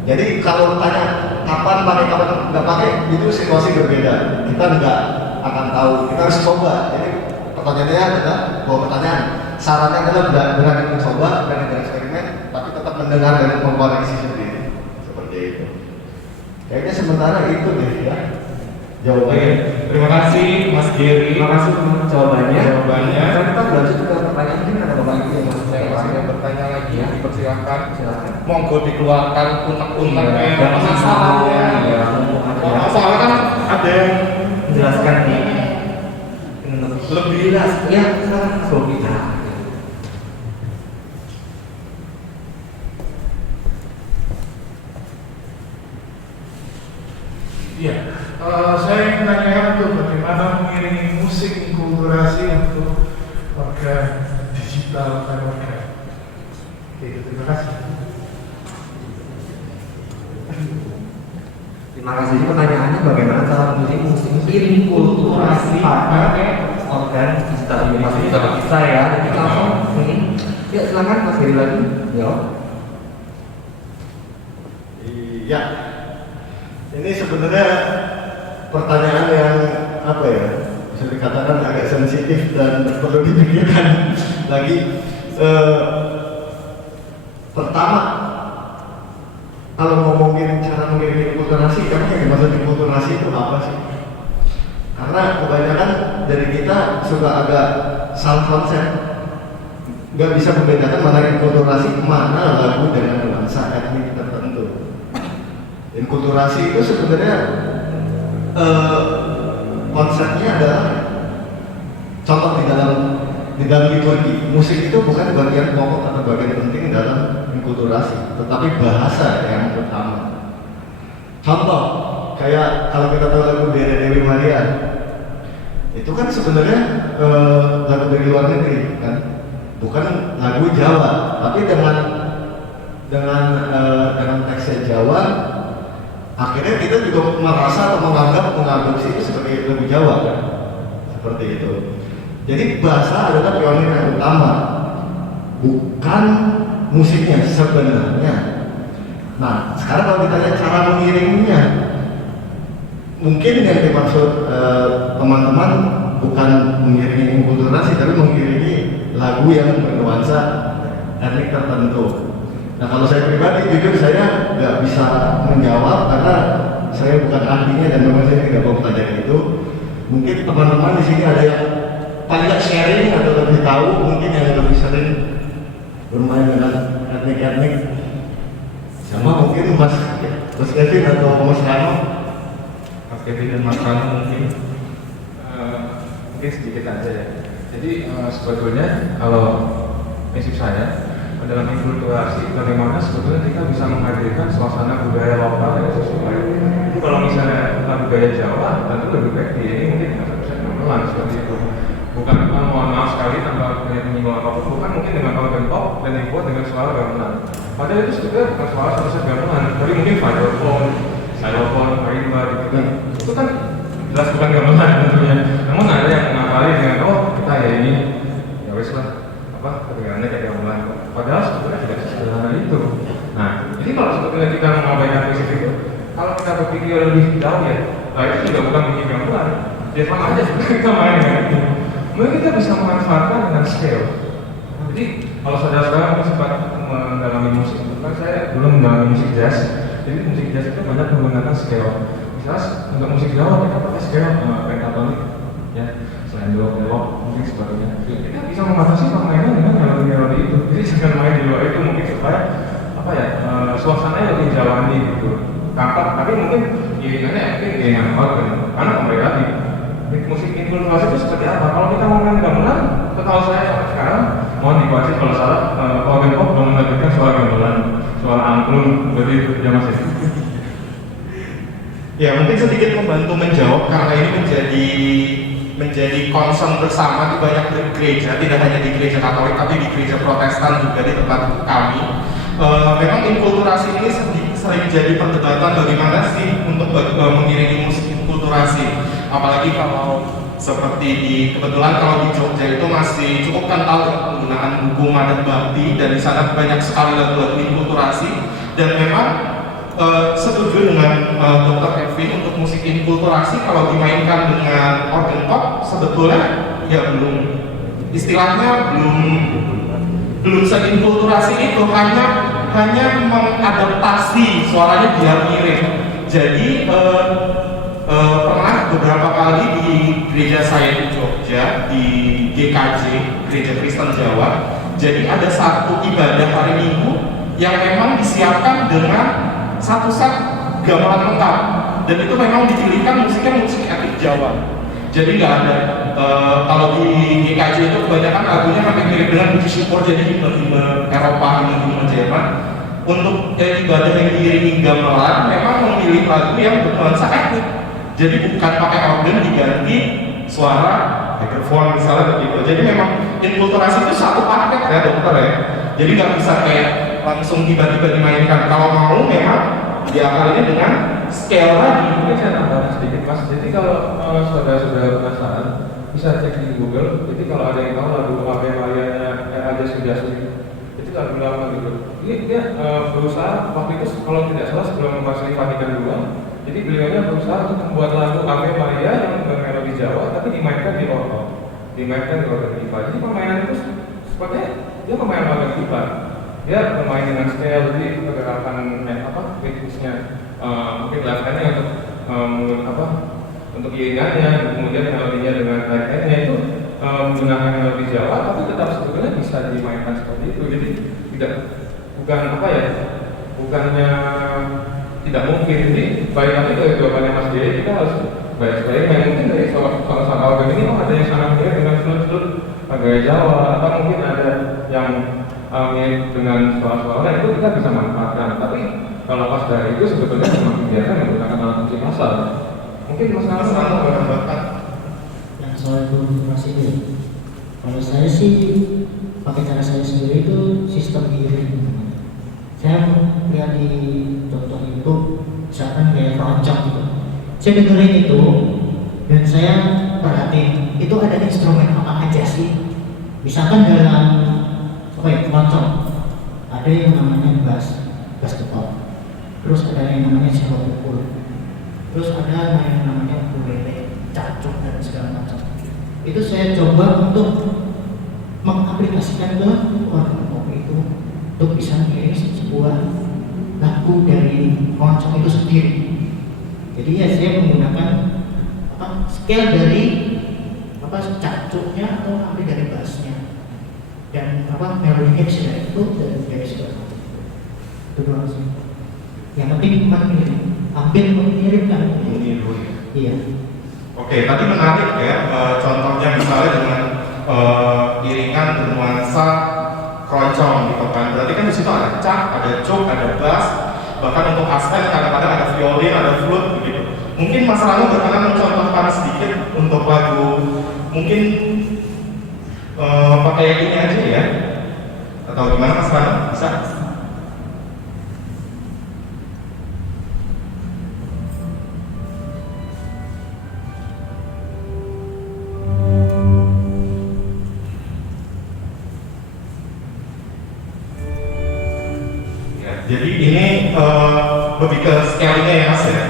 Jadi kalau tanya kapan pakai kapan nggak pakai, itu situasi berbeda. Kita nggak akan tahu, kita harus coba. Jadi pertanyaannya adalah pertanyaan sarannya adalah berani mencoba, berani bereksperimen, tapi tetap mendengar dan mengkoreksi sendiri. Seperti itu. Kayaknya sementara itu deh ya jawabannya. Terima kasih Mas Giri. Terima kasih teman jawabannya. Jawabannya. Kita berlanjut ke pertanyaan, mungkin ada Bapak Ibu yang masih Saya masih mau bertanya lagi, Ya. dipersilakan. Silakan. Monggo dikeluarkan unek-uneknya, Ya, masalahnya. ya, mumpung ada. Soalnya kan ada yang Menjelaskan nih. lebih Jelas, ya silakan Mas Bobi. Nah, Iya, saya ingin tanya untuk bagaimana mengiringi musik inkulturasi untuk warga digital dan warga. Oke, terima kasih. terima kasih. Pertanyaannya bagaimana cara memilih musik inkulturasi pakai organ digital kita ya. Jadi langsung ini. Ya silakan Mas Giri lagi. Ya. Iya. Ini sebenarnya pertanyaan yang apa ya? Bisa dikatakan agak sensitif dan perlu dipikirkan lagi. Pertama, kalau ngomongin cara mengiringi inkulturasi, emang yang dimaksud inkulturasi itu apa sih? Karena kebanyakan dari kita suka agak salah konsep, nggak bisa membedakan mana inkulturasi, mana lagu dengan nuansa etnik tertentu. Inkulturasi itu sebenarnya konsepnya adalah contoh di dalam liturgi. Musik itu bukan bagian pokok atau bagian penting dalam inkulturasi, tetapi bahasa yang utama. Contoh kayak kalau kita tahu lagu Dewi Maria, itu kan sebenarnya lagu dari luar negeri kan, bukan lagu Jawa, tapi dengan teksnya Jawa. Akhirnya kita juga merasa atau mengadopsi itu sebagai lagu Jawa kan? Seperti itu. Jadi bahasa adalah pionir yang utama, bukan musiknya sebenarnya. Nah, sekarang kalau ditanya cara mengiringinya, mungkin yang dimaksud teman-teman bukan mengiringi inkulturasi, tapi mengiringi lagu yang bernuansa etnik tertentu. Nah, kalau saya pribadi, jujur saya nggak bisa menjawab karena saya bukan ahlinya dan memang saya tidak mau belajar itu. Mungkin teman-teman di sini ada yang paling sharing atau lebih tahu, mungkin yang lebih sering bermain dengan etnik-etnik. Sama mungkin Mas Kevin atau Mas Rano. Mas Kevin dan Mas Rano mungkin sedikit aja ya. Jadi sebetulnya kalau prinsip saya dalam inkulturasi, bagaimana sebetulnya kita bisa menghadirkan suasana budaya lokal yang sesuai. Itu kalau misalnya tentang budaya Jawa, tentu lebih baik ini mungkin 100% gamelan seperti itu. Bukan mohon maaf sekali tanpa menyinggung apapun, bukan mungkin dengan organ pop dan dibuat dengan suara gamelan. Padahal itu sebetulnya bukan suara 100% gamelan, tapi mungkin vibraphone, xylophone, marimba gitu kan. Itu kan jelas bukan gamelan tentunya. Namun ada yang mengakali dengan kita ya ini ya wes lah kedengarannya kayak gamelan. Padahal sebetulnya tidak sesederhana itu. Nah, jadi kalau sebetulnya kita mengabaikan prinsip itu, kalau kita berpikir lebih jauh ya, itu juga bukan bunyi gamelan. Ya sama aja sebenarnya kita main dengan itu. Mungkin kita bisa memanfaatkan dengan scale. Jadi kalau saudara sekarang sempat mendalami musik, kan saya belum mendalami musik jazz. Jadi musik jazz itu banyak menggunakan scale. Misalnya untuk musik Jawa kita pakai scale pentatonic, ya, slendro, belok, mungkin sebagainya. Kita bisa membatasi permainan dengan melodi-melodi itu. Jadi jangan main di luar itu mungkin supaya suasananya lebih jawani gitu. Tampak, tapi mungkin iringannya mungkin iringan organ. Karena kembali lagi musik inkulturasi itu seperti apa? Kalau kita mau main gamelan, setahu saya sampai sekarang, mohon dikoreksi kalau salah, organ pop belum menerbitkan suara gamelan, suara angklung, berarti itu ya Mas. Ya mungkin sedikit membantu menjawab karena ini menjadi menjadi concern bersama di banyak gereja, tidak hanya di gereja Katolik tapi di gereja Protestan juga di tempat kami. Memang inkulturasi ini sering jadi perdebatan bagaimana sih untuk mengiringi musik inkulturasi, apalagi kalau seperti kebetulan kalau di Jogja itu masih cukup kental dengan penggunaan buku Madat Bakti, dan di sana banyak sekali lagu-lagu inkulturasi. Dan memang setuju dengan Dr. Kevin untuk musik inkulturasi kalau dimainkan dengan organ pop sebetulnya ya istilahnya belum seinkulturasi itu, hanya mengadaptasi suaranya biar mirip. Jadi pernah beberapa kali di gereja saya di Jogja, di GKJ, Gereja Kristen Jawa, jadi ada satu ibadah hari Minggu yang memang disiapkan dengan satu set gamelan lengkap, dan itu memang dipilihkan musiknya musik etnik Jawa. Jadi nggak ada kalau di GKJ itu kebanyakan lagunya hampir mirip dengan puji syukur, jadi himne Eropa, himne Jerman. Untuk ibadah yang diiringi gamelan memang memilih lagu yang bernuansa etnik. Jadi bukan pakai organ diganti suara microphone misalnya begitu. Jadi memang inkulturasi itu satu paket ya dokter ya. Jadi nggak bisa kayak langsung tiba-tiba dimainkan. Kalau mau memang diakalinya dengan scale lagi. Mungkin saya tambahkan sedikit mas. Jadi kalau saudara-saudara penasaran bisa cek di Google. Jadi kalau ada yang tahu lagu Ave Maria-nya ada Sudiyasti, itu lagu lama gitu. Dia berusaha waktu itu kalau tidak salah sebelum Masih Vatikan II. Jadi beliaunya berusaha untuk membuat lagu Ave Maria yang bermelodi Jawa tapi dimainkan di organ, IPA. Jadi permainan itu sepertinya dia pemain organ IPA. Dia bermain dengan scale, jadi pergerakan ritmisnya mungkin latihannya untuk iringannya, kemudian melodinya dengan lain-lainnya itu menggunakan melodi Jawa, tapi tetap sebetulnya bisa dimainkan seperti itu. Jadi bukannya tidak mungkin. Jadi baik lagi dari jawabannya Mas Jaya, kita harus baik-baik yang mungkin dari soal organ ini ada yang sangat mirip dengan flute gaya Jawa, atau mungkin ada yang mirip dengan suara-suara itu kita bisa manfaatkan. Tapi kalau pas dari itu sebetulnya semakin biasa menggunakan alat musik asal. Mungkin Mas Nana mau menambahkan yang soal inkulturasi itu. Kalau saya sih pakai cara saya sendiri itu sistem iring. Saya lihat di contoh YouTube, misalkan kayak keroncong gitu. Saya dengerin itu dan saya perhatiin itu ada instrumen apa aja sih. Misalkan dalam keroncong ada yang namanya bass ketok, terus ada yang namanya cello pukul, terus ada yang namanya ukulele, cacuk dan segala macam. Itu saya coba untuk mengaplikasikan ke organ pop itu untuk bisa mengirim sebuah lagu dari keroncong itu sendiri. Jadi ya saya menggunakan scale dari cacuknya atau ambil dari bassnya, dan melodinya bisa dari itu dan dari segala macam. Itu doang sih. Yang penting hampir mengirimkan. Iya. Oke, tadi menarik ya contohnya misalnya dengan iringan bernuansa keroncong gitu kan. Berarti kan di situ ada cak, ada cuk, ada bass, bahkan untuk aspek kadang-kadang ada violin, ada flute begitu. Mungkin Mas Rano berkenan mencontohkan sedikit untuk lagu, mungkin pakai ini aja ya, atau gimana Mas Rano? Bisa? Jadi ini lebih ke scale-nya ya Mas ya.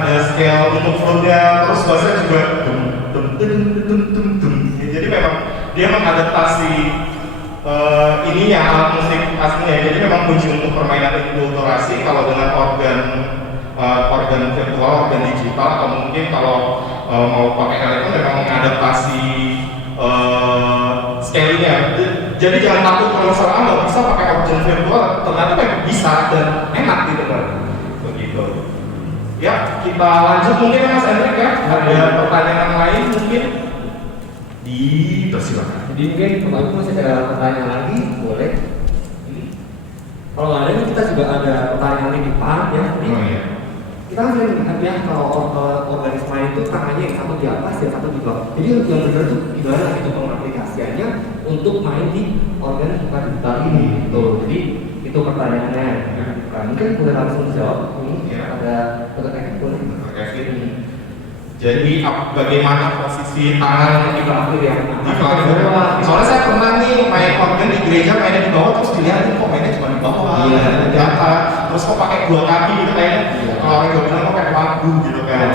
ada scale untuk flow-nya, terus bassnya juga jadi memang dia mengadaptasi ininya alat musik aslinya. Jadi memang kunci untuk permainan inkulturasi kalau dengan organ virtual, organ digital, atau mungkin kalau mau pakai elektron memang mengadaptasi scale-nya. Jadi jangan takut kalau misalnya nggak bisa pakai organ virtual, ternyata memang bisa dan enak gitu kan. Begitu. Ya, kita lanjut mungkin Mas Hendrik ya. Ada pertanyaan lain mungkin? Dipersilakan. Jadi mungkin kalau masih ada pertanyaan lagi, boleh. Kalau nggak ada, kita juga ada pertanyaan di depan ya. Oh iya. Kita kan sering melihat ya kalau organisme lain itu tangannya yang satu di atas, yang satu di bawah. Jadi yang benar itu gimana gitu pengaplikasiannya untuk main di organ bukan digital ini. Gitu. Jadi itu pertanyaannya. Nah, mungkin boleh langsung jawab. Ini ada pertanyaan boleh. Jadi bagaimana posisi tangan Di klafir ya. di klafir? Soalnya saya pernah nih main organ di gereja, mainnya di bawah, terus dilihat kok mainnya cuma di bawah, Iya. di atas, terus kok pakai dua kaki gitu kayaknya. Kalau orang Jawa bilang kok kayak lagu gitu kan.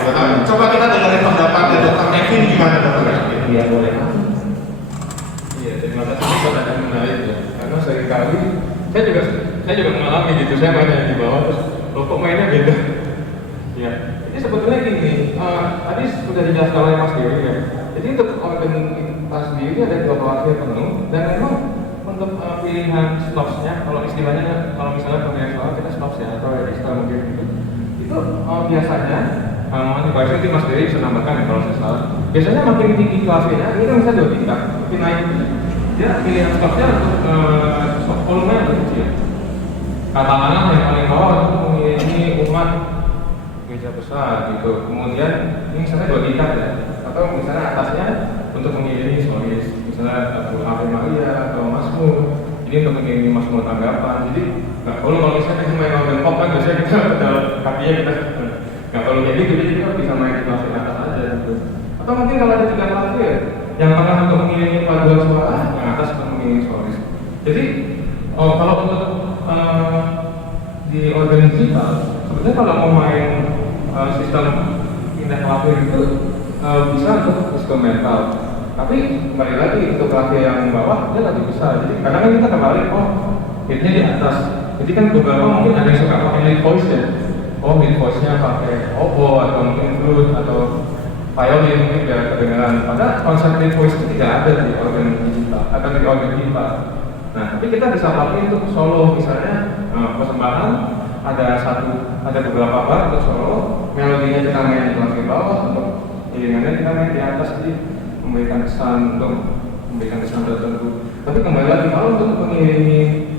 Coba kita dengerin pendapat dari Dr. Kevin gimana Dr. Kevin? Iya boleh. Iya, terima kasih pertanyaan menarik ya. Karena seringkali saya juga mengalami gitu. Saya mainnya di bawah terus kok mainnya beda. Ya, ini sebetulnya gini. Tadi sudah dijelaskan oleh Mas Dewi ya. Jadi untuk organ kita sendiri ada dua klafir penuh dan memang untuk pilihan stopsnya, kalau istilahnya kalau misalnya pemilihan suara kita stops ya atau register mungkin gitu. Itu biasanya mohon dikoreksi nanti Mas Dewi bisa nambahkan ya kalau saya salah. Biasanya makin tinggi klafirnya, ini kan bisa 2 tingkat, makin naik. Dia pilihan stopsnya untuk volume yang lebih kecil. Katakanlah yang paling bawah itu mengiringi umat gereja besar gitu. Kemudian ini misalnya 2 tingkat ya, atau misalnya atasnya untuk mengiringi solis, misalnya Ave Maria atau Mazmur. Ini untuk mengiringi Mazmur tanggapan. Jadi nggak perlu kalau misalnya kita main organ pop kan biasanya kita pedal kakinya kita nggak perlu jadi gitu, jadi kita bisa main di klafir atas aja gitu. Atau mungkin kalau ada 3 klafir, yang tengah untuk mengiringi paduan suara, yang atas untuk mengiringi solis. Jadi kalau untuk di organ digital, sebenarnya kalau mau main sistem pindah klafir itu bisa untuk instrumental. Tapi kembali lagi untuk klafir yang bawah dia lebih besar. Jadi kadang kan kita kembali, hitnya di atas. Jadi kan beberapa mungkin ada yang suka pakai lead voice ya. Lead voice-nya pakai oboe atau mungkin flute atau violin mungkin biar kedengaran. Padahal konsep lead voice itu tidak ada di organ digital atau di organ kita. Nah, tapi kita bisa pakai untuk solo misalnya persembahan ada beberapa bar untuk solo, melodinya kita main di klafir bawah, untuk iringannya kita main di atas, jadi memberikan kesan tertentu. Tapi kembali lagi kalau untuk mengiringi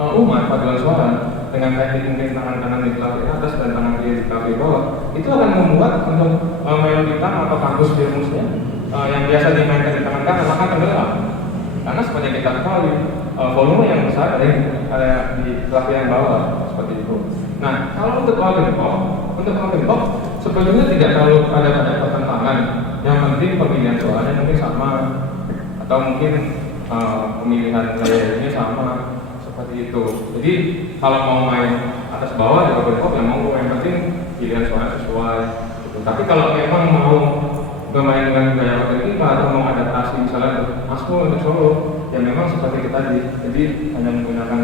umat paduan suara dengan teknik mungkin tangan kanan di klafir atas dan tangan kiri di klafir bawah, itu akan membuat untuk melodi atau kampus firmusnya yang biasa dimainkan di tangan kanan akan tenggelam. Karena seperti kita ketahui, volume yang besar ada di klafir yang bawah seperti itu. Nah, kalau untuk organ pop sebetulnya tidak terlalu ada pertentangan. Yang penting pemilihan suaranya mungkin sama, atau mungkin pemilihan layarnya sama seperti itu. Jadi kalau mau main atas bawah di organ pop yang penting pilihan suara sesuai. Gitu. Tapi kalau memang mau bermain dengan gaya organ kita atau mau adaptasi misalnya Mazmur untuk solo, ya memang seperti kita tadi. Jadi hanya menggunakan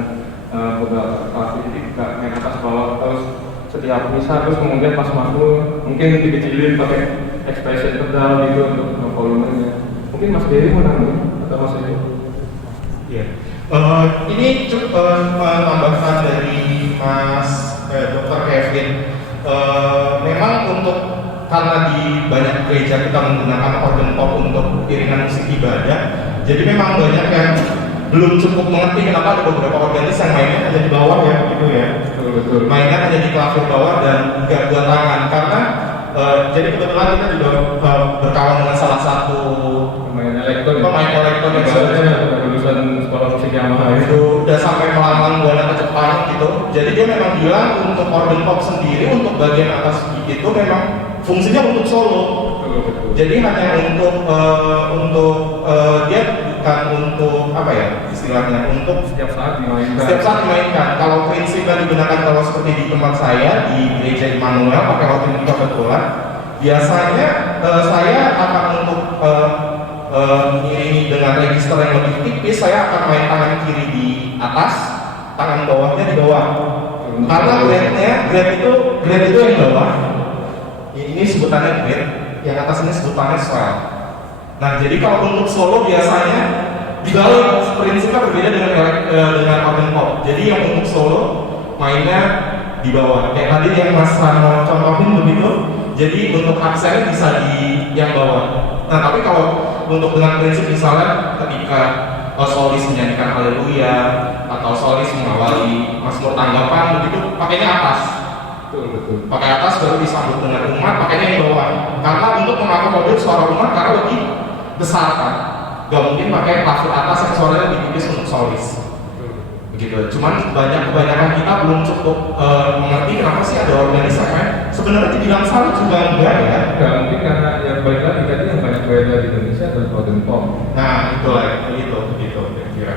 beberapa klafir, jadi nggak main atas bawah terus setiap misa, terus kemudian pas Mazmur mungkin dikecilin pakai expression pedal gitu untuk volumenya. Mungkin Mas Dewi mau nambah atau Mas Dewi? Iya. Ini menambahkan dari Mas Dr. Kevin. Memang untuk karena di banyak gereja kita menggunakan organ pop untuk iringan musik ibadah, jadi memang banyak yang belum cukup mengerti kenapa ada beberapa organis yang mainnya hanya di bawah ya, gitu ya. Betul. Mainnya hanya di klafir bawah dan nggak dua tangan karena jadi kebetulan kita juga berkawan dengan salah satu pemain elektron yang sebenarnya lulusan sekolah musik Yamaha itu udah sampai melamang buana ke Jepang gitu. Jadi dia memang bilang untuk organ pop sendiri untuk bagian atas itu memang fungsinya untuk solo. Jadi hanya untuk dia bukan untuk apa ya? istilahnya untuk Setiap saat dimainkan. setiap saat dimainkan. Kalau prinsip yang digunakan kalau seperti di tempat saya di gereja Immanuel pakai organ kita kebetulan, biasanya saya akan untuk mengiringi dengan register yang lebih tipis, saya akan main tangan kiri di atas, tangan bawahnya di bawah. Karena grade itu yang bawah. Ini sebutannya grade, yang atas ini sebutannya swell. Nah, jadi kalau untuk solo biasanya dibalik, prinsipnya berbeda dengan organ pop. Jadi yang untuk solo mainnya di bawah. Kayak tadi yang Mas Rano contohin begitu. Jadi untuk aksennya bisa di yang bawah. Nah, tapi kalau untuk dengan prinsip misalnya ketika solis menyanyikan haleluya atau solis mengawali Mazmur tanggapan begitu, pakainya atas. Betul. Pakai atas baru disambut dengan umat, pakainya yang bawah. Karena untuk mengakomodir suara umat karena lebih besar kan. Gak mungkin pakai plafon atas yang suaranya lebih tipis untuk solis. Begitu. Cuman kebanyakan kita belum cukup mengerti kenapa sih ada organisasi. Sebenarnya dibilang salah juga enggak ya. Enggak mungkin karena yang baik lagi tadi yang banyak beda di Indonesia adalah organ pop. Nah, begitu kira-kira.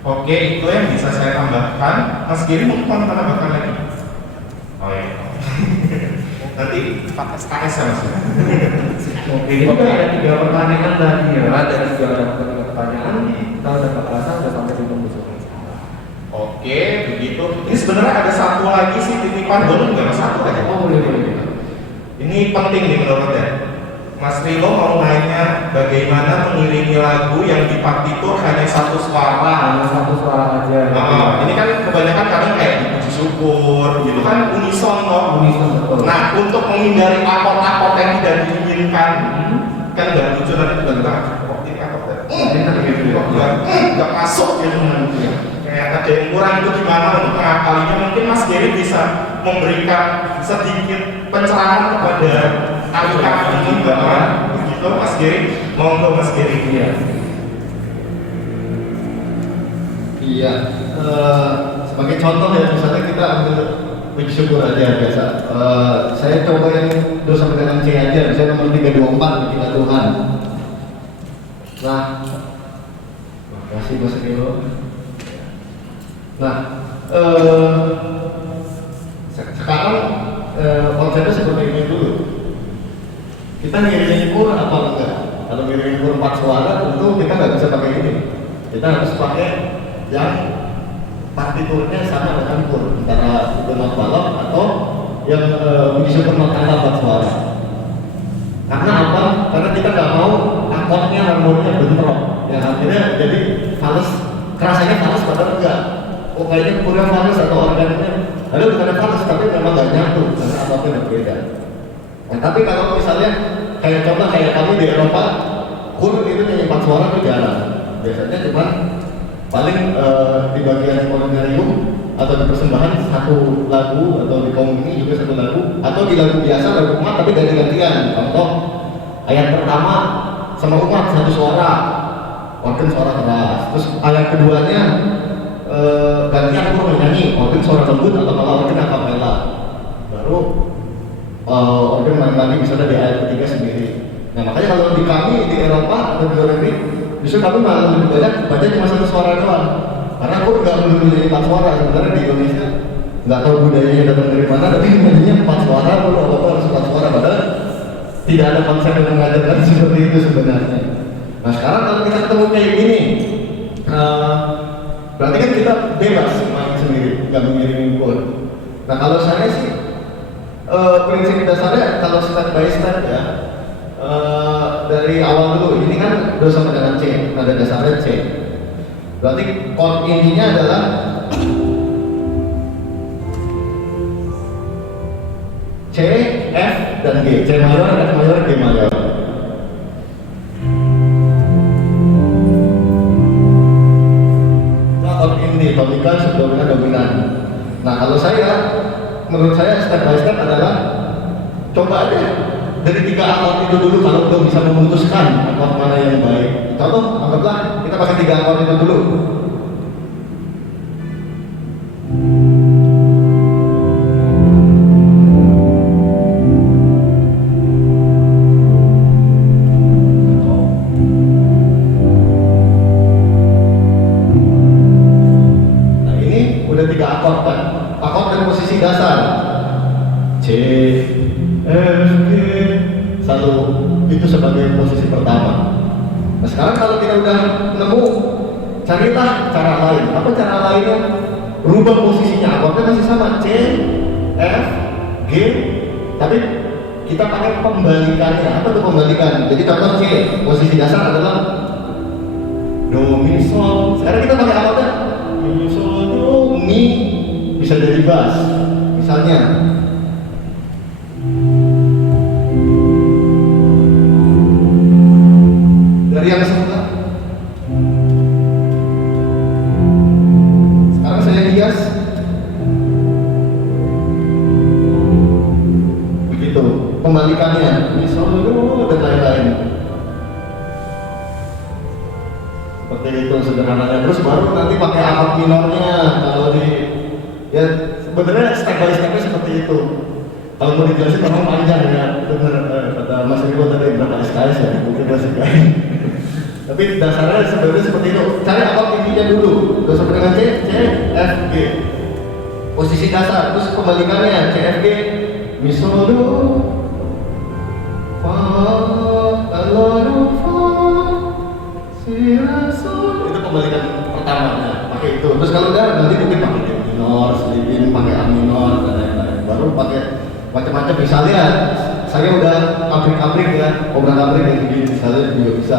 Oke, itu yang bisa saya tambahkan. Mas Giri mau tambahkan lagi? Oh iya. Nanti pakai SKS ya Mas. Oke, ini kan ada 3 pertanyaan tadi ya. Ada 3 pertanyaan. Kita udah kepalasan udah sampai di pembusukan. Oke, begitu. Ini sebenarnya ada satu lagi sih titipan, boleh nggak? Satu aja. Oh, boleh. Ini penting nih menurutnya. Mas Rilo mau nanya bagaimana mengiringi lagu yang di partitur hanya satu suara. Hanya satu suara aja. Ini kan kebanyakan kadang kayak di puji syukur, gitu kan unison loh. Unison, betul. Nah, untuk menghindari akord-akord yang tidak diinginkan, kan nggak lucu nanti tiba-tiba ini akordnya, nggak masuk gitu nanti. Kayak ada yang kurang itu gimana untuk mengakalinya? Mungkin Mas Giri bisa memberikan sedikit pencerahan kepada kami ini bahwa begitu Mas Giri, monggo Mas Giri. Iya, sebagai contoh ya, misalnya kita ambil puji syukur aja biasa. Saya coba yang do sampai dengan C aja, misalnya nomor 324 kita Tuhan. Nah, makasih Mas Rilo. Nah, sekarang konsepnya seperti ini dulu. Kita ngiringin kur apa enggak? Kalau ngiringin kur 4 suara, tentu kita nggak bisa pakai ini. Kita harus pakai yang partiturnya sama dengan kur, antara itu not balok atau yang puji syukur not angka 4 suara. Karena apa? Karena kita nggak mau akordnya harmoninya bentrok. Ya akhirnya jadi fals, kerasanya fals padahal enggak. Oh kayaknya kurang fals atau organnya ada bukan fals, tapi memang nggak nyatu karena akordnya berbeda. Nah, tapi kalau misalnya kayak contoh kayak kami di Eropa, kur itu nyanyi 4 suara itu jarang. Biasanya cuma paling di bagian ordinarium atau di persembahan satu lagu, atau di komuni juga satu lagu, atau di lagu biasa lagu umat tapi ganti-gantian. Contoh ayat pertama sama umat satu suara, organ suara keras. Terus ayat keduanya gantian aku menyanyi, organ suara lembut atau kalau organ akapela. Baru organ main lagi misalnya di ayat ketiga sendiri. Nah makanya kalau di kami di Eropa atau di luar negeri, justru kami malah lebih banyak baca cuma satu suara doang. Karena aku nggak menjadi 4 suara. Sebenarnya di Indonesia nggak tahu budayanya datang dari mana, tapi nyanyinya 4 suara, perlu apa harus 4 suara. Padahal tidak ada konsep yang mengajarkan seperti itu sebenarnya. Nah sekarang kalau kita ketemu kayak gini, berarti kan kita bebas main sendiri, nggak mengirim kur. Nah kalau saya sih prinsip dasarnya kalau step by step ya, dari awal dulu. Ini kan do sampai dengan C, nada dasarnya C. Berarti chord intinya adalah C, F, dan G. C mayor, F mayor, G mayor. Nah, chord inti, tonikan, subdominan, dominan. Nah, kalau menurut saya step by step adalah coba aja dari 3 akord itu dulu. Kalau belum bisa memutuskan akord mana yang baik, contoh anggaplah kita pakai 3 akord itu dulu. F, G selalu itu sebagai posisi pertama. Nah sekarang kalau kita udah nemu, carilah cara lain. Apa cara lainnya? Rubah posisinya, akordnya masih sama C, F, G, tapi kita pakai pembalikannya. Apa itu pembalikan? Jadi contoh C, posisi dasar adalah Do, Mi, Sol. Sekarang kita pakai akordnya Mi, Sol, Do, Mi, bisa jadi bass. Misalnya dari yang sebelah. Sekarang saya hias begitu pembalikannya, Mi, Sol, Do, dan lain-lain. Seperti itu sederhananya. Terus baru nanti pakai akord minornya. Kalau di ya sebenarnya step by stepnya seperti itu. Kalau mau dijelasin memang panjang ya. Benar kata Mas Riko tadi berapa SKS ya, mungkin masih kain. Tapi dasarnya sebenarnya seperti itu. Cari akord intinya dulu. Terus seperti dengan C, F, G. Posisi dasar. Terus kembalikannya C, F, G, Mi, Sol, Do, Fa, La, Do, Fa, Si, La, Sol. Itu kembalikan pertamanya. Pakai itu. Terus kalau udah nanti mungkin pakai D minor, selipin, pakai A minor dan lain-lain. Baru pakai macam-macam. Misalnya saya udah pabrik ya, obrak-abrik yang begini misalnya juga bisa.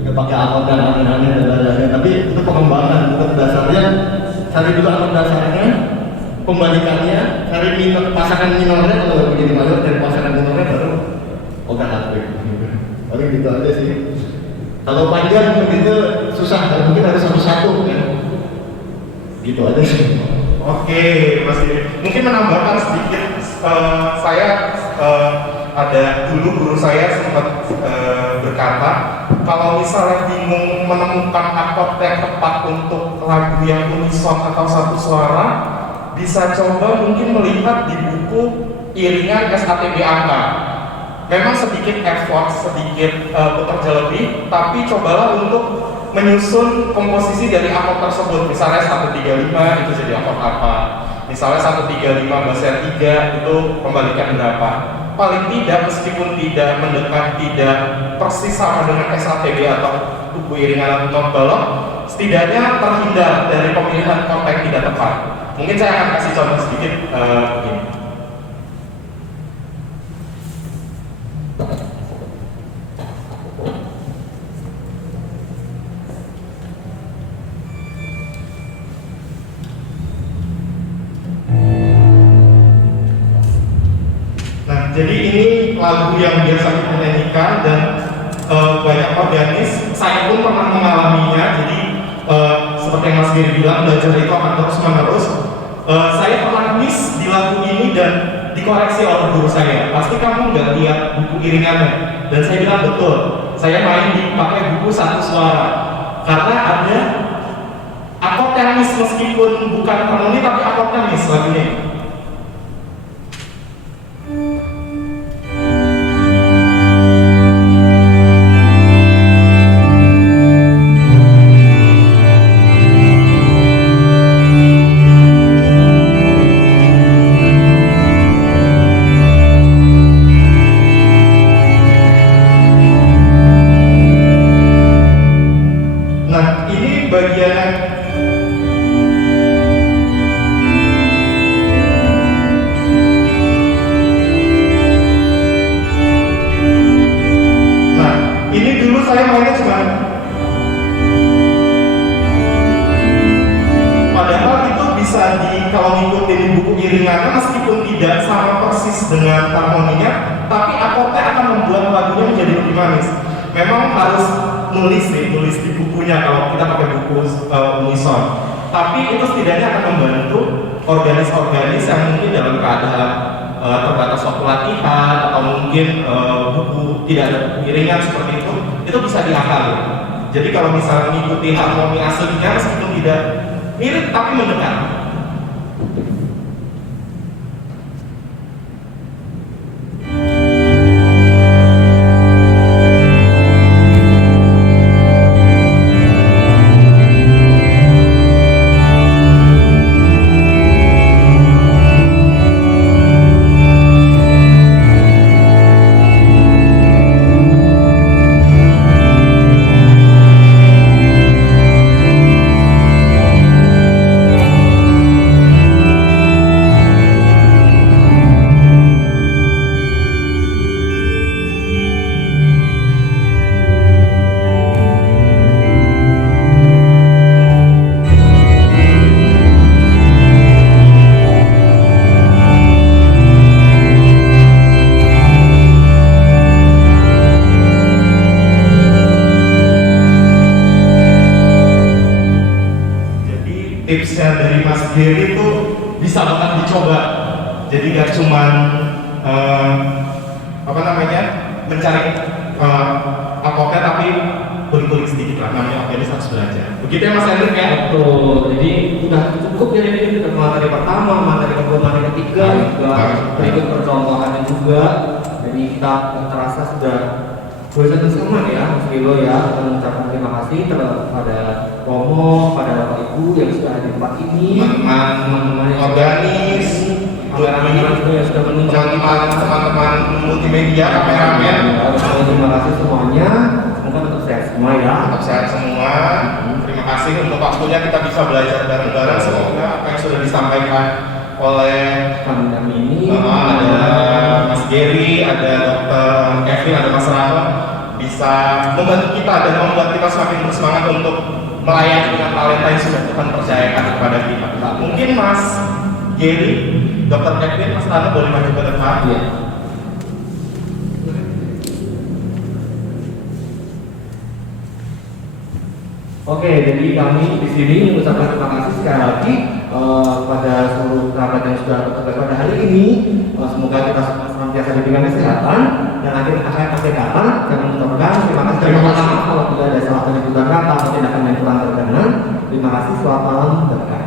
Juga pakai akord dan aneh-aneh dan lain-lain. Tapi itu pengembangan. Untuk dasarnya cari dulu akord dasarnya, pembalikannya, cari minor, pasangan minornya. Kalau begini mayor dari pasangan minornya baru obrak-abrik. Paling gitu aja sih. Kalau panjang begitu susah, mungkin harus satu-satu kan. Gitu aja sih. Oke, Mas Diri. Mungkin menambahkan sedikit, saya ada dulu guru saya sempat berkata, kalau misalnya bingung menemukan akord yang tepat untuk lagu yang unison atau satu suara, bisa coba mungkin melihat di buku iringan SATB angka. Memang sedikit effort, sedikit bekerja lebih, tapi cobalah untuk menyusun komposisi dari akord tersebut. Misalnya 135 itu jadi akord apa, misalnya 135 basnya 3 itu kembalikan berapa. Paling tidak, meskipun tidak mendekat, tidak persis sama dengan SATB atau buku iringan atau not balok, setidaknya terhindar dari pemilihan kota yang tidak tepat. Mungkin saya akan kasih contoh sedikit begini. Jadi ini lagu yang biasa kita nyanyikan dan banyak organis. Saya pun pernah mengalaminya. Jadi seperti yang Mas Giri bilang, belajar itu akan terus menerus. Saya pernah miss di lagu ini dan dikoreksi oleh guru saya. Pasti kamu nggak lihat buku iringannya. Dan saya bilang betul. Saya main pakai buku satu suara karena ada akord yang miss, meskipun bukan harmoni tapi akordnya miss lagunya. Dengan harmoninya, tapi akordnya akan membuat lagunya menjadi lebih manis. Memang harus nulis di bukunya kalau kita pakai buku unison. Tapi itu setidaknya akan membantu organis-organis yang mungkin dalam keadaan terbatas waktu latihan atau mungkin buku tidak ada buku iringan seperti itu bisa diakal. Jadi kalau misalnya mengikuti harmoni aslinya meskipun tidak mirip tapi mendekat. Gary itu bisa banget dicoba. Jadi gak cuman mencari alkohol, tapi kulik-kulik sedikit lah, namanya organisasi harus belajar. Begitu ya Mas Hendrik ya? Betul, jadi udah cukup ya ini kita materi pertama, materi kedua, materi ketiga, juga berikut percontohannya juga. Jadi kita terasa sudah bosan bersama ya Mas Gilo ya. Kita mengucapkan terima kasih kepada Romo, pada Bapak Ibu yang sudah ada di tempat ini, teman-teman organis, kameramen juga yang sudah menunjukkan teman-teman multimedia, kameramen. Terima kasih semuanya. Semoga tetap sehat semua ya. Tetap sehat semua. Terima kasih untuk waktunya kita bisa belajar bareng-bareng. Semoga apa yang sudah disampaikan oleh kami ini ada Mas Gary, ada Dr. Kevin, ada Mas Rahma bisa membantu kita dan membuat kita semakin bersemangat untuk melayani dengan talenta yang sudah Tuhan percayakan kepada kita. Mungkin Mas Gary, Dr. Kevin, Mas Rahma boleh maju ke depan. ya. Oke, jadi kami di sini mengucapkan terima kasih sekali lagi pada seluruh kerabat yang sudah bekerja pada hari ini. Semoga kita senantiasa diberikan kesehatan dan akhir datang. Jangan mengucapkan terima kasih dan mohon maaf kalau tidak ada salah penyebutan kata atau tindakan yang kurang berkenan. Terima kasih, selamat malam, berkah.